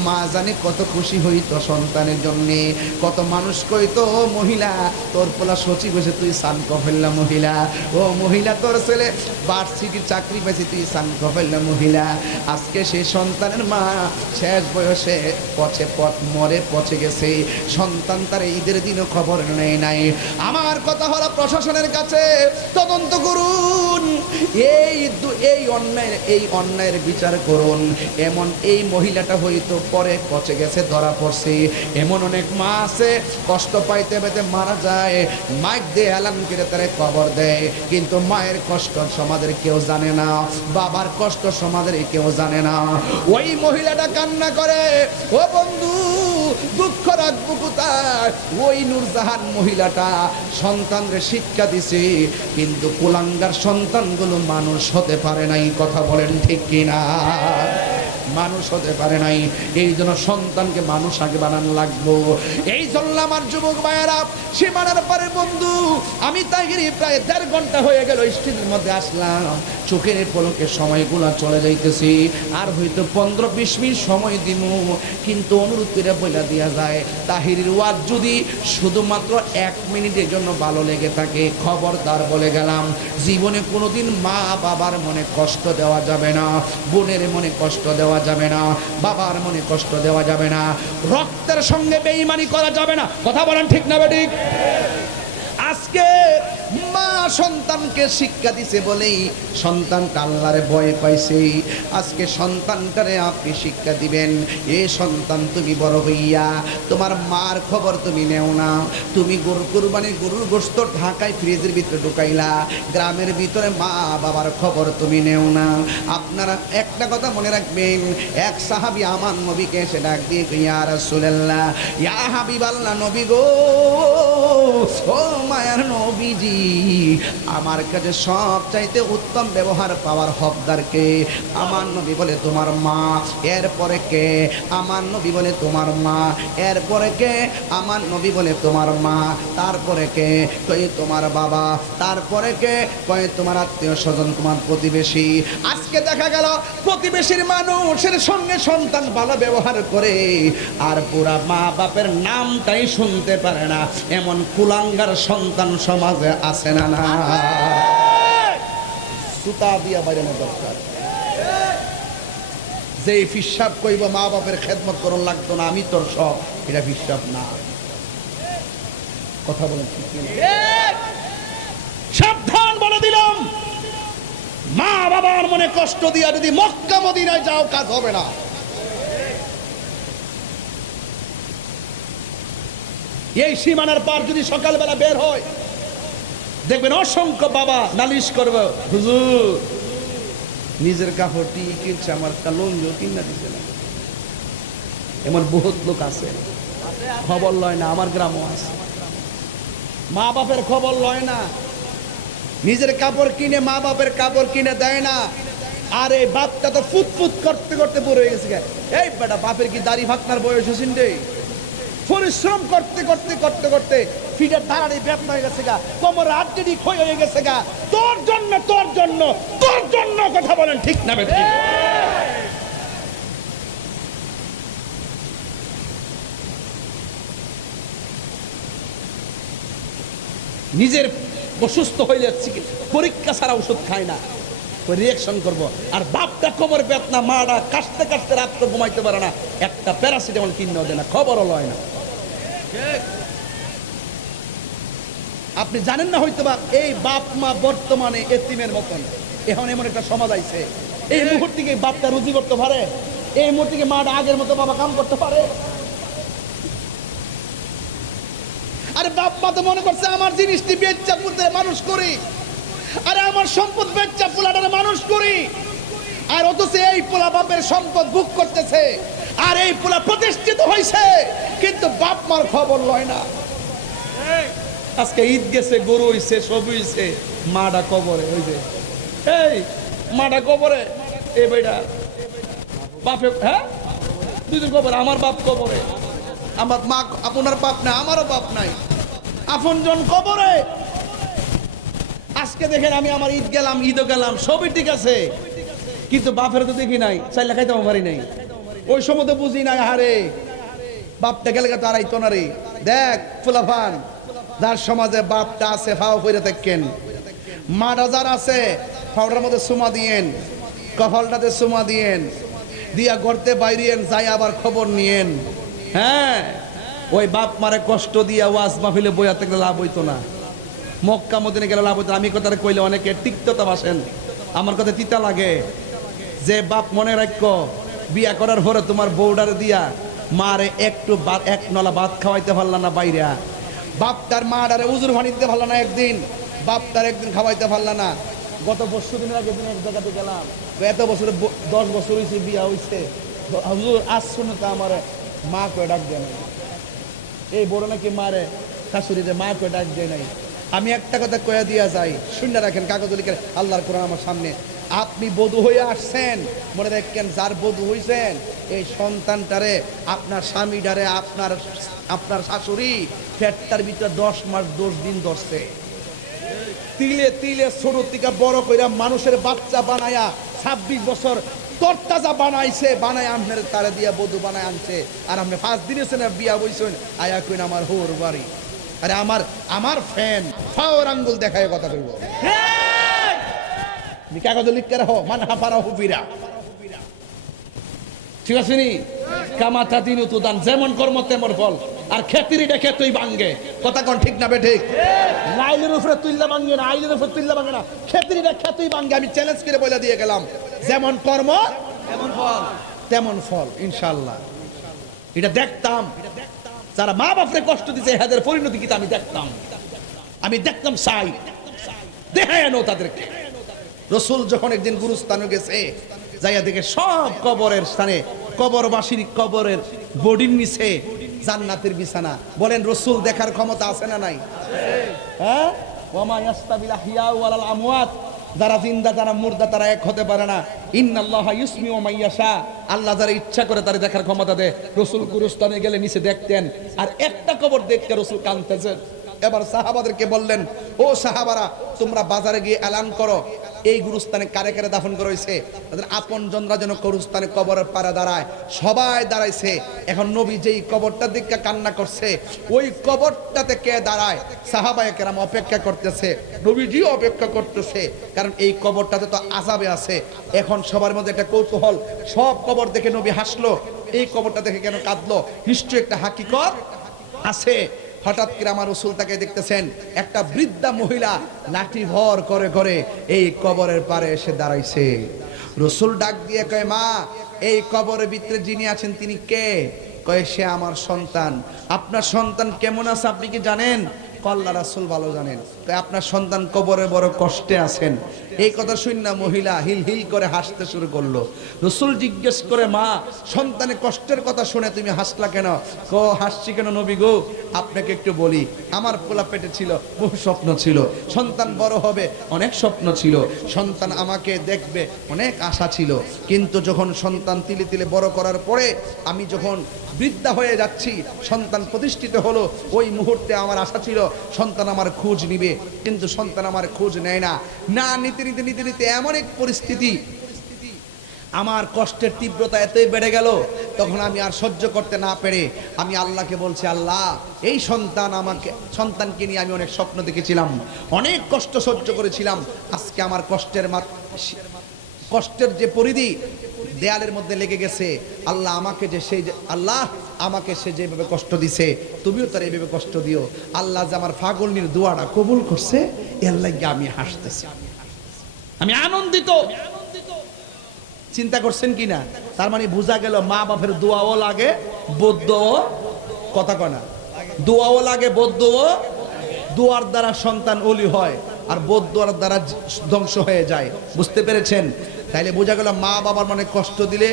মা জানে কত খুশি হইতো সন্তানের জন্যে। কত মানুষ কইতো, ও মহিলা তোর পোলা সচিব হয়েছে, তুই সান কফেল্লা মহিলা, ও মহিলা তোর ছেলে ভার্সিটির চাকরি পেয়েছে, তুই সান কফেল্লা মহিলা। আজকে সেই সন্তানের মা শেষ বয়সে মরে পচে গেছে, সন্তান তার ঈদের দিনও খবর নেই নাই। আমার কথা হলো, প্রশাসনের কাছে তদন্ত করুন, এই অন্যায়ের বিচার করুন। এমন এই মহিলাটা হয়তো পরে পচে গেছে, ধরা পড়ছে। এমন অনেক মা আছে কষ্ট পাইতে পাইতে মারা যায়, মাইক দিয়ে এলান করে তারা কবর দেয়, কিন্তু মায়ের কষ্ট সমাজের কেউ জানে না, বাবার কষ্ট সমাজের কেউ জানে না। ওই মহিলাটা কান্না করে, ও বন্ধু দুঃখ রাখবো কোথায়? ওই নূরজাহান মহিলাটা সন্তানদের শিক্ষা দিছে, কিন্তু কুলাঙ্গার সন্তানগুলো মানুষ হতে পারে নাই। কথা বলেন ঠিক কিনা? মানুষ হতে পারে নাই। এই জন্য সন্তানকে মানুষ আগে বানানো লাগবো। এই জন্য আমার যুবক ভাইয়েরা, সীমানার পরে বন্ধু, আমি তাহিরি প্রায় 1.5 ঘন্টা হয়ে গেল স্টেজের মধ্যে আসলাম, চোখের পলকে সময়গুলো চলে যাইতেছি, আর হয়তো 15-20 মিনিট সময় দিব, কিন্তু অনুরোধ করে বইলা দিয়া যায়, তাহিরির ওয়াজ যদি শুধুমাত্র 1 মিনিটের জন্য ভালো লেগে থাকে, খবরদার বলে গেলাম, জীবনে কোনোদিন মা বাবার মনে কষ্ট দেওয়া যাবে না, বোনের মনে কষ্ট দেওয়া যাবে না, বাবার মনে কষ্ট দেওয়া যাবে না, রক্তের সঙ্গে বেঈমানি করা যাবে না। কথা বলেন ঠিক না বেঠিক? আজকে মা সন্তানকে শিক্ষা দিছে বলেই সন্তানটা আল্লাহরে ভয় পাইছে। আজকে সন্তানটারে আপনি শিক্ষা দিবেন, এ সন্তান তুমি বড় হইয়া তোমার মার খবর তুমি নেও না। তুমি গরুর গোশত ঢাকায় ফ্রিজের ভিতরে ঢুকাইলা, গ্রামের ভিতরে মা বাবার খবর তুমি নেও না। আপনারা একটা কথা মনে রাখবেন, এক সাহাবী আমার নবীকে এসে ডাক দিয়ে, ইয়া রাসূলুল্লাহ, ইয়া হাবিবাল্লাহ, নবী গো, ও মায়ার নবীজি, আমার কাছে সব চাইতে উত্তম ব্যবহার পাওয়ার হকদারকে? আমার নবী বলে তোমার মা। এরপরে কে? আমার নবী বলে তোমার মা। এরপরে কে? আমার নবী বলে তোমার মা। তারপরে কে? কই তোমার বাবা। তারপরে কে? কই তোমার আত্মীয় স্বজন, তোমার প্রতিবেশী। আজকে দেখা গেল প্রতিবেশীর মানুষের সঙ্গে সন্তান ভালো ব্যবহার করে, আর পুরা মা বাপের নামটাই শুনতে পারে না, এমন কুলাঙ্গার সন্তান সমাজে আছে না? না, সুতা দিয়া বাইরানো দরকার। যে ফিসাব কইব মা বাপের খেদমত করন লাগতো না, আমি তোর সব, এটা ফিসাব না। কথা বলেন ঠিক কিনা? সাবধান বলে দিলাম, মা বাবার মনে কষ্ট দিয়া যদি মক্কা মদিনায় যাও কাজ হবে না। এই সীমানার পার যদি সকালবেলা বের হয়, দেখবেন অসংখ্য বাবা নালিশ করবে, হুজুর নিজের কাপড়টি কিনছে, আমার লঙ্গিও কিনা দিচ্ছে না। এমন বহুত লোক আছে, খবর লয় না। আমার গ্রামও আছে, মা বাপের খবর লয় না, নিজের কাপড় কিনে মা বাপের কাপড় কিনে দেয় না। আরে বাপটা তো ফুটফুট করতে করতে বুড়ো হয়ে গেছে। এই বেটা, বাপের কি দাড়ি ফাঁকনার বয়স হয়েছেন রে? পরিশ্রম করতে করতে করতে করতে ফিটের দাঁড়ানি ব্যথা হয়ে গেছে গা, কোমর আটটি ক্ষয় হয়ে গেছে গা। তোর জন্য তোর জন্য তোর জন্য কথা বলেন ঠিক না বেটা? নিজের অসুস্থ হইলে পরীক্ষা ছাড়া ওষুধ খায় না, রিয়াকশন করবো। আর বাপটা কোমর বেদনা, মাটা কাশতে কাশতে রাত্রে ঘুমাইতে পারে না, একটা প্যারাসিটামল কিনে দেয় না, খবরও লয় না। আপনি জানেন না হয়তো বা এই বাপ মা বর্তমানে এতিমের মতন। এখন এমন একটা সমাজ আইছে, এই মুহূর্তে বাপটা রুজি করতে পারে, এই মুহূর্তে মাটা আগের মতো বাবা কাম করতে পারে। আরে বাপ মা তো মনে করছে আমার জিনিসটি বেচ্চা পুতে মানুষ করি, আরে আমার সম্পদ বেচ্চা পোলাটারে মানুষ করি। আর অথচ এই পোলা বাপের সম্পদ ভোগ করতেছে, আর এই পোলা প্রতিষ্ঠিত হয়েছে, কিন্তু বাপ মার খবর লয় না। আজকে ঈদ গেছে, গরু হইছে, সব হইছে, মাটা কবরে। ওই যে এই মাটা কবরে, এই বেটা বাপে, হ্যাঁ দুইজন কবরে, আমার বাপ কবরে, আমার মা, আপনার বাপ নাই, আমারও বাপ নাই, আপনজন কবরে। আজকে দেখেন আমি আমার ঈদ গেলাম, ঈদও গেলাম, সবই ঠিক আছে, কিন্তু বাপের তো দেখি নাই, চাইলে খাইতে পারি নাই। ওই সময় তো বুঝি নাই, হারে বাপটা গেলে তো আর আইতো না রে। দেখ ফুলাফান, যার সমাজে বাপটা আছে ফাও করে থাকেন, মাটা যার আছে ফাওটার মধ্যে সুমা দিয়েন, কপালটাতে সুমা দিয়েন, দিয়া গড়তে বাইরিয়েন, যাই আবার খবর নিয়েন। হ্যাঁ, ওই বাপ মারে কষ্ট দিয়া ওয়াজ মাহফিলে বইয়া থাকলে লাভ হইতো না, মক্কা মদিনা গেলে লাভ হইতো না। আমি কথা কইলে অনেকে তিক্ততা বাসেন, আমার কথা তিতা লাগে। যে বাপ মনে রাখো, বিয়া করার পরে তোমার বউডারে দিয়া মারে একটু এক নলা ভাত খাওয়াইতে পারলা না বাইরা, বাপ তার মাডারে উজুর ভানি দিতে পারলা না একদিন, বাপ তার একদিন খাওয়াইতে পারলা না। গত বছর দিনের আগে দিন এক জায়গাতে গেলাম, এত বছরে 10 বছর হয়েছে বিয়া হয়েছে, হুজুর আজ শুনে তো আমার মা কয়ে ডাক দেয় নাই, এই বড় নাকি মারে শাশুড়িতে মা কয়ে ডাক দেয় নাই। আমি একটা কথা কয়ে দিয়া যাই, শুনে রাখেন, কাগজ লিখে, আল্লাহর কোরআন আমার সামনে। আপনি বধূ হয়ে আসছেন, মনে রাখেন যার বধূ হয়েছেন, এই সন্তানটারে আপনার স্বামীটারে আপনার শাশুড়ি পেটটার ভিতরে 10 মাস 10 দিন ধরছে, তিলে তিলে ছোট থেকে বড় কইরা মানুষের বাচ্চা বানায়া 26 বছর তরতাজা বানাইছে, বানায় আপনার তারে দিয়া বধূ বানায় আনছে। আর আপনি 5 দিনে না বিয়া বইছেন, আয়া কইন আমার হোর বাড়ি। আরে আমার ফ্যান ফাওর আঙ্গুল দেখায় কথা কইব, কাগজ লিখতে রাখো, মানহা পারা হুফিরা, ঠিক আছে নি? কামাতা দিন উতুদান, যেমন কর্ম তেমন ফল। আর খেতিরিটা খেতই ভাঙ্গে, কথা কোন ঠিক না বে ঠিক? লাইলের উপরে তুইল্লা ভাঙ্গে না, আইলের উপরে তুইল্লা ভাঙ্গে না, খেতিরিটা খেতই ভাঙ্গে। আমি চ্যালেঞ্জ করে বলে দিয়ে গেলাম, যেমন কর্ম তেমন ফল, ইনশাআল্লাহ। এটা দেখতাম, যারা মা বাপরে কষ্ট দিছে এদের পরিণতি কি আমি দেখতাম চাই, দেখায় আনো তাদেরকে। রসুল যখন একদিন গুরুস্থানে গেছে, যাইয়া দেখে সব কবরের স্থানে কবরবাসীর কবরের বডির নিচে জান্নাতের বিছানা। বলেন রসুল দেখার ক্ষমতা আছে না নাই? হ্যাঁ, ওয়ামা ইয়াস্তাবিল আহিয়া ওয়াল আমওয়াত, যারা জিন্দা যারা মুর্দা তারা এক হতে পারে না। ইন্নাল্লাহা ইউসমিউ মান ইয়াশা, আল্লাহ যারা ইচ্ছা করে তার দেখার ক্ষমতা দেয়। রসুল গুরুস্থানে গেলে নিচে দেখতেন, আর একটা কবর দেখতে রসুল কাঁদতেছেন। এবার সাহাবাদেরকে বললেন, ও সাহাবারা, তোমরা বাজারে গিয়ে এলান করো এই গুরুস্থানে কারে কারে দাফন করা হয়েছে, তাদের আপন জনরা যেন গুরুস্থানে কবরের পাড়ে দাঁড়ায়। সবাই দাঁড়াইছে। এখন নবী যেই কবরটা দিকে কান্না করছে, ওই কবরটাতে কে দাঁড়ায়? সাহাবায়ে কেরাম অপেক্ষা করতেছে, নবীজিও অপেক্ষা করতেছে, কারণ এই কবরটাতে তো আযাবে আছে। এখন সবার মধ্যে একটা কৌতূহল, সব কবর দেখে নবী হাসলো, এই কবরটা দেখে কেন কাঁদলো? নিশ্চয়ই একটা হাকিকত আছে। হঠাৎ করে আমার রাসূল তাকে দেখতেছেন, একটা বৃদ্ধা মহিলা লাঠি ভর করে করে এই কবরের পারে এসে দাঁড়াইছে। রাসূল ডাক দিয়ে কয়, মা, এই কবরের ভিতরে যিনি আছেন তিনি কে? কয়, সে আমার সন্তান। আপনার সন্তান কেমন আছে আপনি কি জানেন? আল্লাহ রাসূল ভালো জানেন। কয়, আপনার সন্তান কবরে বড় কষ্টে আছেন। এই কথা শুনে মহিলা হিল হিল করে হাসতে শুরু করলো। রাসূল জিজ্ঞেস করে, মা, সন্তানের কষ্টের কথা শুনে তুমি হাসলা কেন? হাসছি কেন নবী গো? আপনাকে একটু বলি, আমার পোলা পেটে ছিল, বহু স্বপ্ন ছিল, সন্তান বড় হবে, অনেক স্বপ্ন ছিল, সন্তান আমাকে দেখবে, অনেক আশা ছিল। কিন্তু যখন সন্তান তিলে তিলে বড় করার পরে আমি যখন বৃদ্ধা হয়ে যাচ্ছি, সন্তান প্রতিষ্ঠিত হলো, ওই মুহূর্তে আমার আশা ছিল সন্তান আমার খোঁজ নিবে, কিন্তু সন্তান আমার খোঁজ নেয় না। না নিতে নিতে নিতে নিতে এমন এক পরিস্থিতি, আমার কষ্টের তীব্রতা এতই বেড়ে গেল, তখন আমি আর সহ্য করতে না পেরে আমি আল্লাহকে বলছি, আল্লাহ, এই সন্তানকে নিয়ে আমি অনেক স্বপ্ন দেখেছিলাম, অনেক কষ্ট সহ্য করেছিলাম, আজকে আমার কষ্টের যে পরিধি দেয়ালের মধ্যে লেগে গেছে, আল্লাহ আমাকে সে যেভাবে কষ্ট দিছে, তুমিও তার এইভাবে কষ্ট দিও। আল্লাহ যে আমার ফাগলনির দোয়াটা কবুল করছে, এর লাগে আমি হাসতেছি, আমি আনন্দিত। চিন্তা করছেন কিনা? তার মানে বোঝা গেল মা বাপের দোয়াও লাগে, বদ্দুয়াও, কথা কয় না, দোয়াও লাগে, বদ্দুয়াও। দোয়ার দ্বারা সন্তান ওলি হয়, আর বদ্দুয়ার দ্বারা ধ্বংস হয়ে যায়। বুঝতে পেরেছেন? তাইলে বোঝা গেল মা বাবার মনে কষ্ট দিলে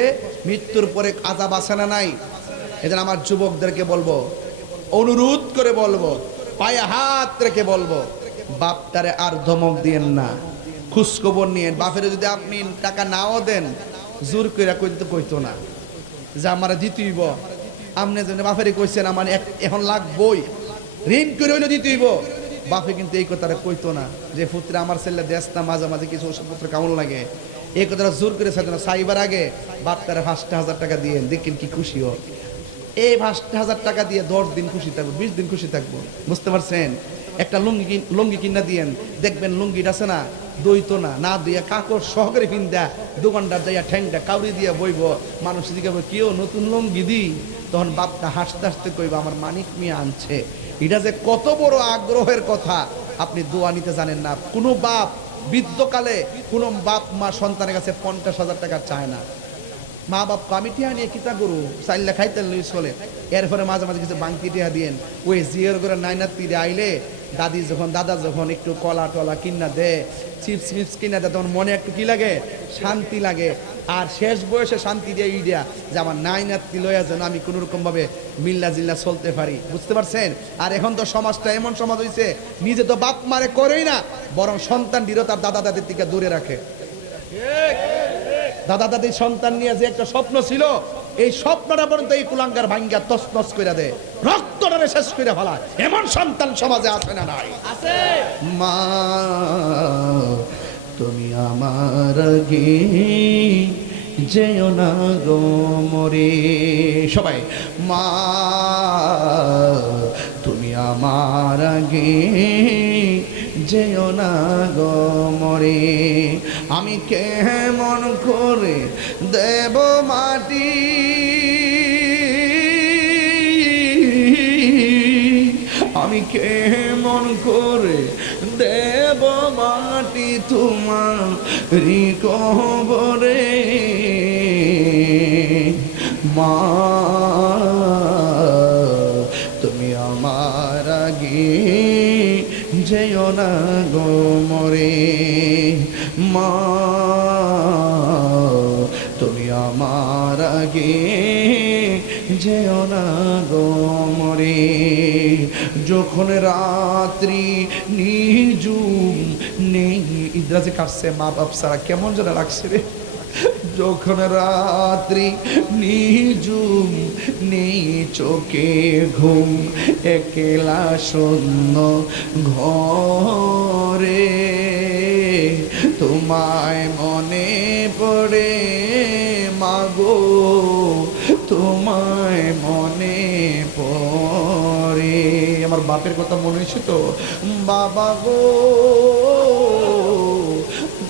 মৃত্যুর পরে আযাব আছে না নাই? এজন্য আমার যুবকদেরকে বলবো, অনুরোধ করে বলবো, পায়ে হাত রেখে বলবো, বাপটারে আর ধমক দিয়েন না, খোঁজখবর নিয়েন। বাপের যদি আপনি টাকা নাও দেন, জোর করে কইতো না যে আমার দিতেইব, আপনি যেন বাপেরই কইছেন আমার এখন লাগবই, ঋণ করে হইলে দিতেইব, বাপে কিন্তু এই কথাটা কইতো না যে পুত্র আমার ছেলে দেশটা মাঝে মাঝে কিছু ওষুধপত্র কেমন লাগে, এই কথাটা জোর করে চাইবার আগে বাপটারে 5,000 টাকা দিয়ে দেখেন কি খুশি হোক। এই 5,000 টাকা দিয়ে 10 দিন খুশি থাকবো, 20 দিন খুশি থাকবো। বুঝতে পারছেন? একটা লুঙ্গি কিনা দিয়েন, দেখবেন লুঙ্গিটা আছে না, দইতো না দিয়ে কাকড় সহকারে কিনদা দোকানদার যাইয়া ঠ্যাংটা কাউরি দিয়ে বইব, মানুষ দিকে কেউ নতুন লুঙ্গি দি, তখন বাপটা হাসতে হাসতে কইব, আমার মানিক মিয়া আনছে। এটা যে কত বড় আগ্রহের কথা আপনি দোয়া নিতে জানেন না। কোনো বাপ বৃদ্ধকালে, কোনো বাপ মা সন্তানের কাছে 50,000 টাকা চায় না। মা বাপ আমি টিয়া নিয়ে কিতা করু, চাইলে খাইতে চলে, এরপরে মাঝে মাঝে কিছু বাংতি টিয়া দিয়েন, ওই জিয়ার করে নাইনার তীরে আইলে দাদা যখন একটু কলা টলা কিনা দেয়, চিপস কিনা দেয়, তখন মনে একটু কি লাগে, শান্তি লাগে। আর শেষ বয়সে শান্তি দিয়ে ইডিয়া যে আমার নাইনাতি লইয়া যেন আমি কোনো রকম ভাবে মিল্লা জিল্লা চলতে পারি। বুঝতে পারছেন? আর এখন তো সমাজটা এমন সমাজ হয়েছে, নিজে তো বাপ মারে করেই না, বরং সন্তান দৃঢ় তার দাদা দাদির থেকে দূরে রাখে। দাদা দাদির সন্তান নিয়ে যে একটা স্বপ্ন ছিল, এই স্বপ্নটা পর্যন্ত এই কুলাঙ্গার ভাঙ্গা তছনছ করে দেয়, রক্তটারে শেষ করে ফেলা, এমন সন্তান সমাজে আছে না নাই? আছে। মা, তুমি আমার আগে যেও না গো মরে, সবাই, মা, তুমি আমার আগে যেও না গো মরে, আমি কেমন করে দেব মাটি, আমি কেমন করে দেব মাটি তোমার কবরে, মা, তুমি আমার আগে যেও না গো মরে, মা, তুমি আমার আগে যেও না গো মরে। যখন রাত্রি নিঝুম নেই, ইদ্রাজে কাটছে, মা বাপ সারা কেমন যেন লাগছে রে। যখন রাত্রি নিঝুম নেই চোখে ঘুম, একলা শূন্য ঘরে, তোমায় মনে পড়ে মাগো, তোমায় মনে পড়ে। আমার বাপের কথা মনে হয়েছে তো, বাবা গো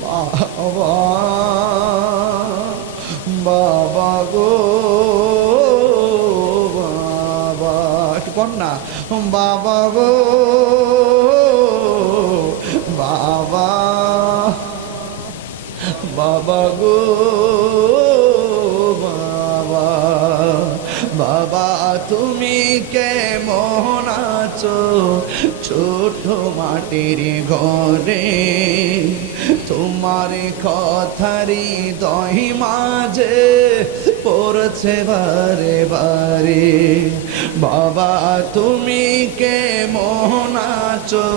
বাবা, বাবা গো বাবা, একটু কন্যা বাবা গো বাবা বাবা গো বাবা বাবা তুমি কেমন আছো ছোট মাটির ঘরে তোমার কথারি দহি মাঝে পড়ছে বারে বারে বাবা তুমি কেমন আছো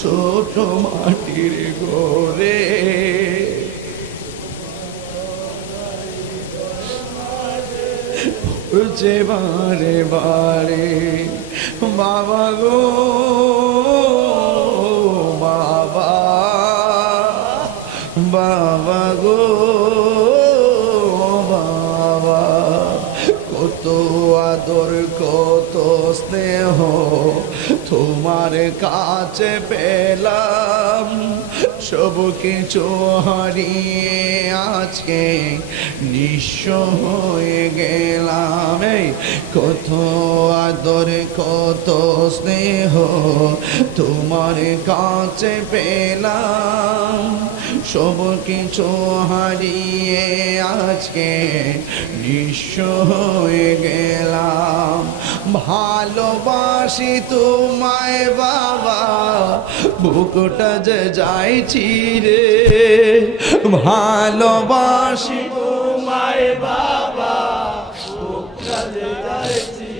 ছোট মাটির ঘরে পড়ছে বারে বারে বাবা গো বাবা বাবা গো বাবা কত আদর কত স্নেহ তোমার কাছে পেলাম সব কিছু হারিয়ে আজকে নিঃস্ব হয়ে গেলাম এই কত আদর কত স্নেহ তোমার কাছে পেলাম সব কিছু হারিয়ে আজকে নিঃস্ব হয়ে গেলাম ভালোবাসি তোমায় বাবা বুকটা যে যাইছি রে ভালোবাসি তোমায় বাবা বুকটা যে যাইছি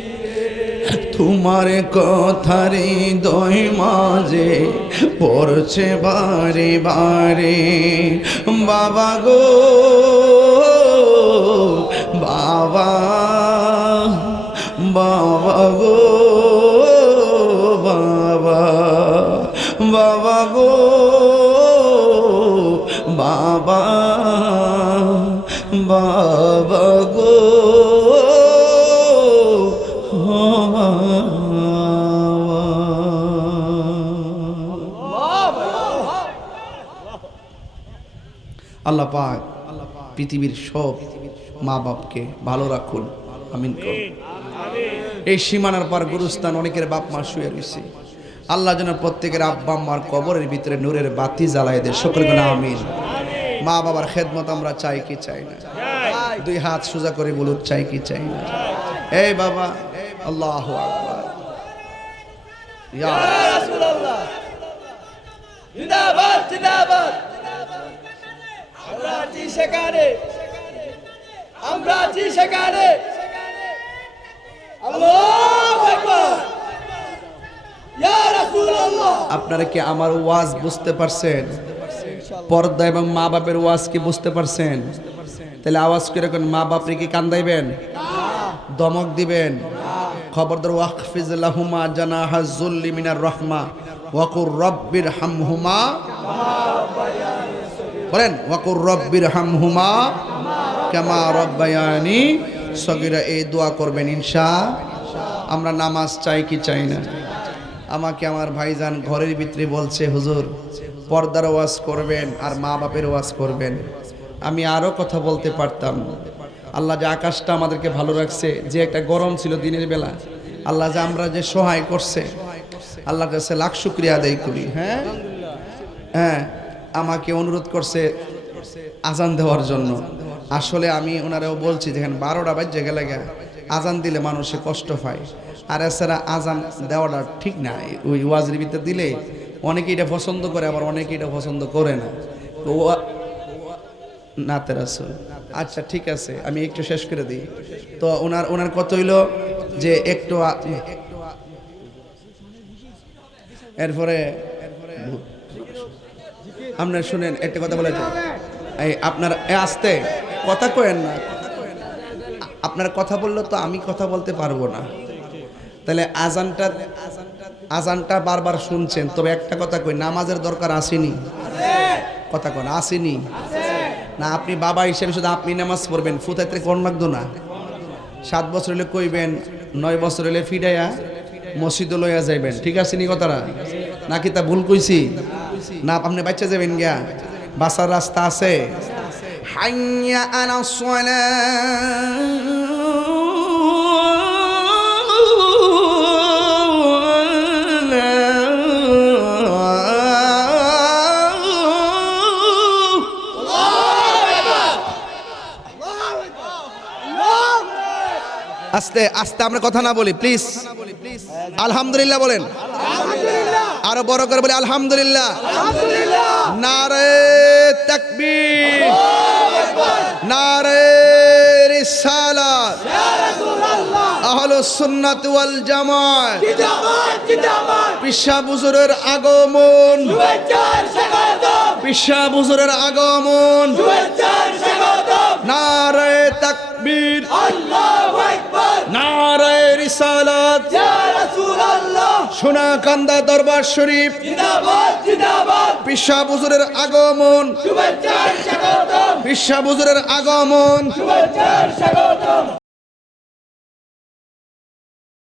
তোমার কথারে দই মাঝে পড়ছে বারে বারে বাবা গো বাবা বাবা গো বাবা বাবা গো বাবা বাবা গো আল্লাহ পাক পৃথিবীর সব মা বাপকে ভালো রাখুন আমিন করুন এই সীমানার পার গুরুস্থান অনেকের বাপ মা শুয়ে রয়েছে আল্লাহ যেন প্রত্যেকের আব্বা আম্মার কবরের ভিতরে নূরের বাতি জ্বালায় দেয় সকলে বলে আমিন মা বাবার খেদমত আমরা চাই কি চাই না দুই হাত সোজা করে বলুন চাই কি চাই না এই বাবা আল্লাহু আকবার ইয়া রাসূলুল্লাহ জিন্দাবাদ জিন্দাবাদ আমরা আছি সেখানে আমরা আছি সেখানে আল্লাহু আকবার ইয়া রাসূলুল্লাহ আপনারা কি আমার ওয়াজ বুঝতে পারছেন পর্দা এবং মা বাপের ওয়াজ কি বুঝতে পারছেন তাহলে আওয়াজ করে কোন মা বাপরে কি কান্দাইবেন দমক দিবেন খবরদার ওয়াকফিজ লাহুমা জানাহা যুল্লি মিনার রাহমা ওয়াকুর রব্বির হামহুমা বলেন ওয়াকুর রব্বির হামহুমা কামা রব্বায়ানি সগীরা এই দোয়া করবেন ইনশাআল্লাহ আমরা নামাজ চাই কি চাই না আমাকে আমার ভাইজান ঘরের ভিতরে বলছে হুজুর পর্দার ওয়াজ করবেন আর মা বাপের ওয়াজ করবেন আমি আরো কথা বলতে পারতাম আল্লাহ যে আকাশটা আমাদেরকে ভালো রাখছে যে একটা গরম ছিল দিনের বেলা আল্লাহ যে আমরা যে সহায় করছে আল্লাহর কাছে লাখ শুকরিয়া আদায় করি হ্যাঁ হ্যাঁ আমাকে অনুরোধ করছে আজান দেওয়ার জন্য আসলে আমি ওনারাও বলছি যেখানে 12টা বাজে গেলে আজান দিলে মানুষে কষ্ট পায় আর এছাড়া আজান দেওয়াটা ঠিক না ওই ওয়াজের ভিতরে দিলে অনেকে এটা পছন্দ করে আবার অনেকে এটা পছন্দ করে না তো নাতে রাসূল আচ্ছা ঠিক আছে আমি একটু শেষ করে দিই তো ওনার কত হইল যে একটু এরপরে আপনার শুনেন একটা কথা বলে এই আপনার আসতে কথা কয়েন না আপনার কথা বললে তো আমি কথা বলতে পারবো না তাহলে আজানটা বারবার শুনছেন তবে একটা কথা কই নামাজের দরকার আসেনি কথা কোন আসেনি না আপনি বাবা হিসেবে শুধু আপনি নামাজ পড়বেন ফুতাইতে কোন লাগতো না 7 বছর হলে কইবেন 9 বছর হলে ফিডাইয়া মসজিদে লইয়া যাইবেন ঠিক আছে নি কথাটা নাকি তা ভুল কইছি না আপনি বাচ্চা যাবেন গিয়া বাসার রাস্তা আছে হাইয়া আলাস সালাহ আস্তে আস্তে আমরা কথা না বলি প্লিজ। আলহামদুলিল্লাহ বলেন, আরো বড় করে বলি আলহামদুলিল্লাহ। নারে তাকবীর, নারে রিসালাত, আহলুস সুন্নাত ওয়াল জামাত, পিশাব হুজুরের আগমন, পিশাব হুজুরের আগমন, নারে তাকবীর, নারে রিসালাত, সোনাকান্দা দরবার শরীফ, পিশাব হুজুরের আগমন, পিশাব হুজুরের আগমন।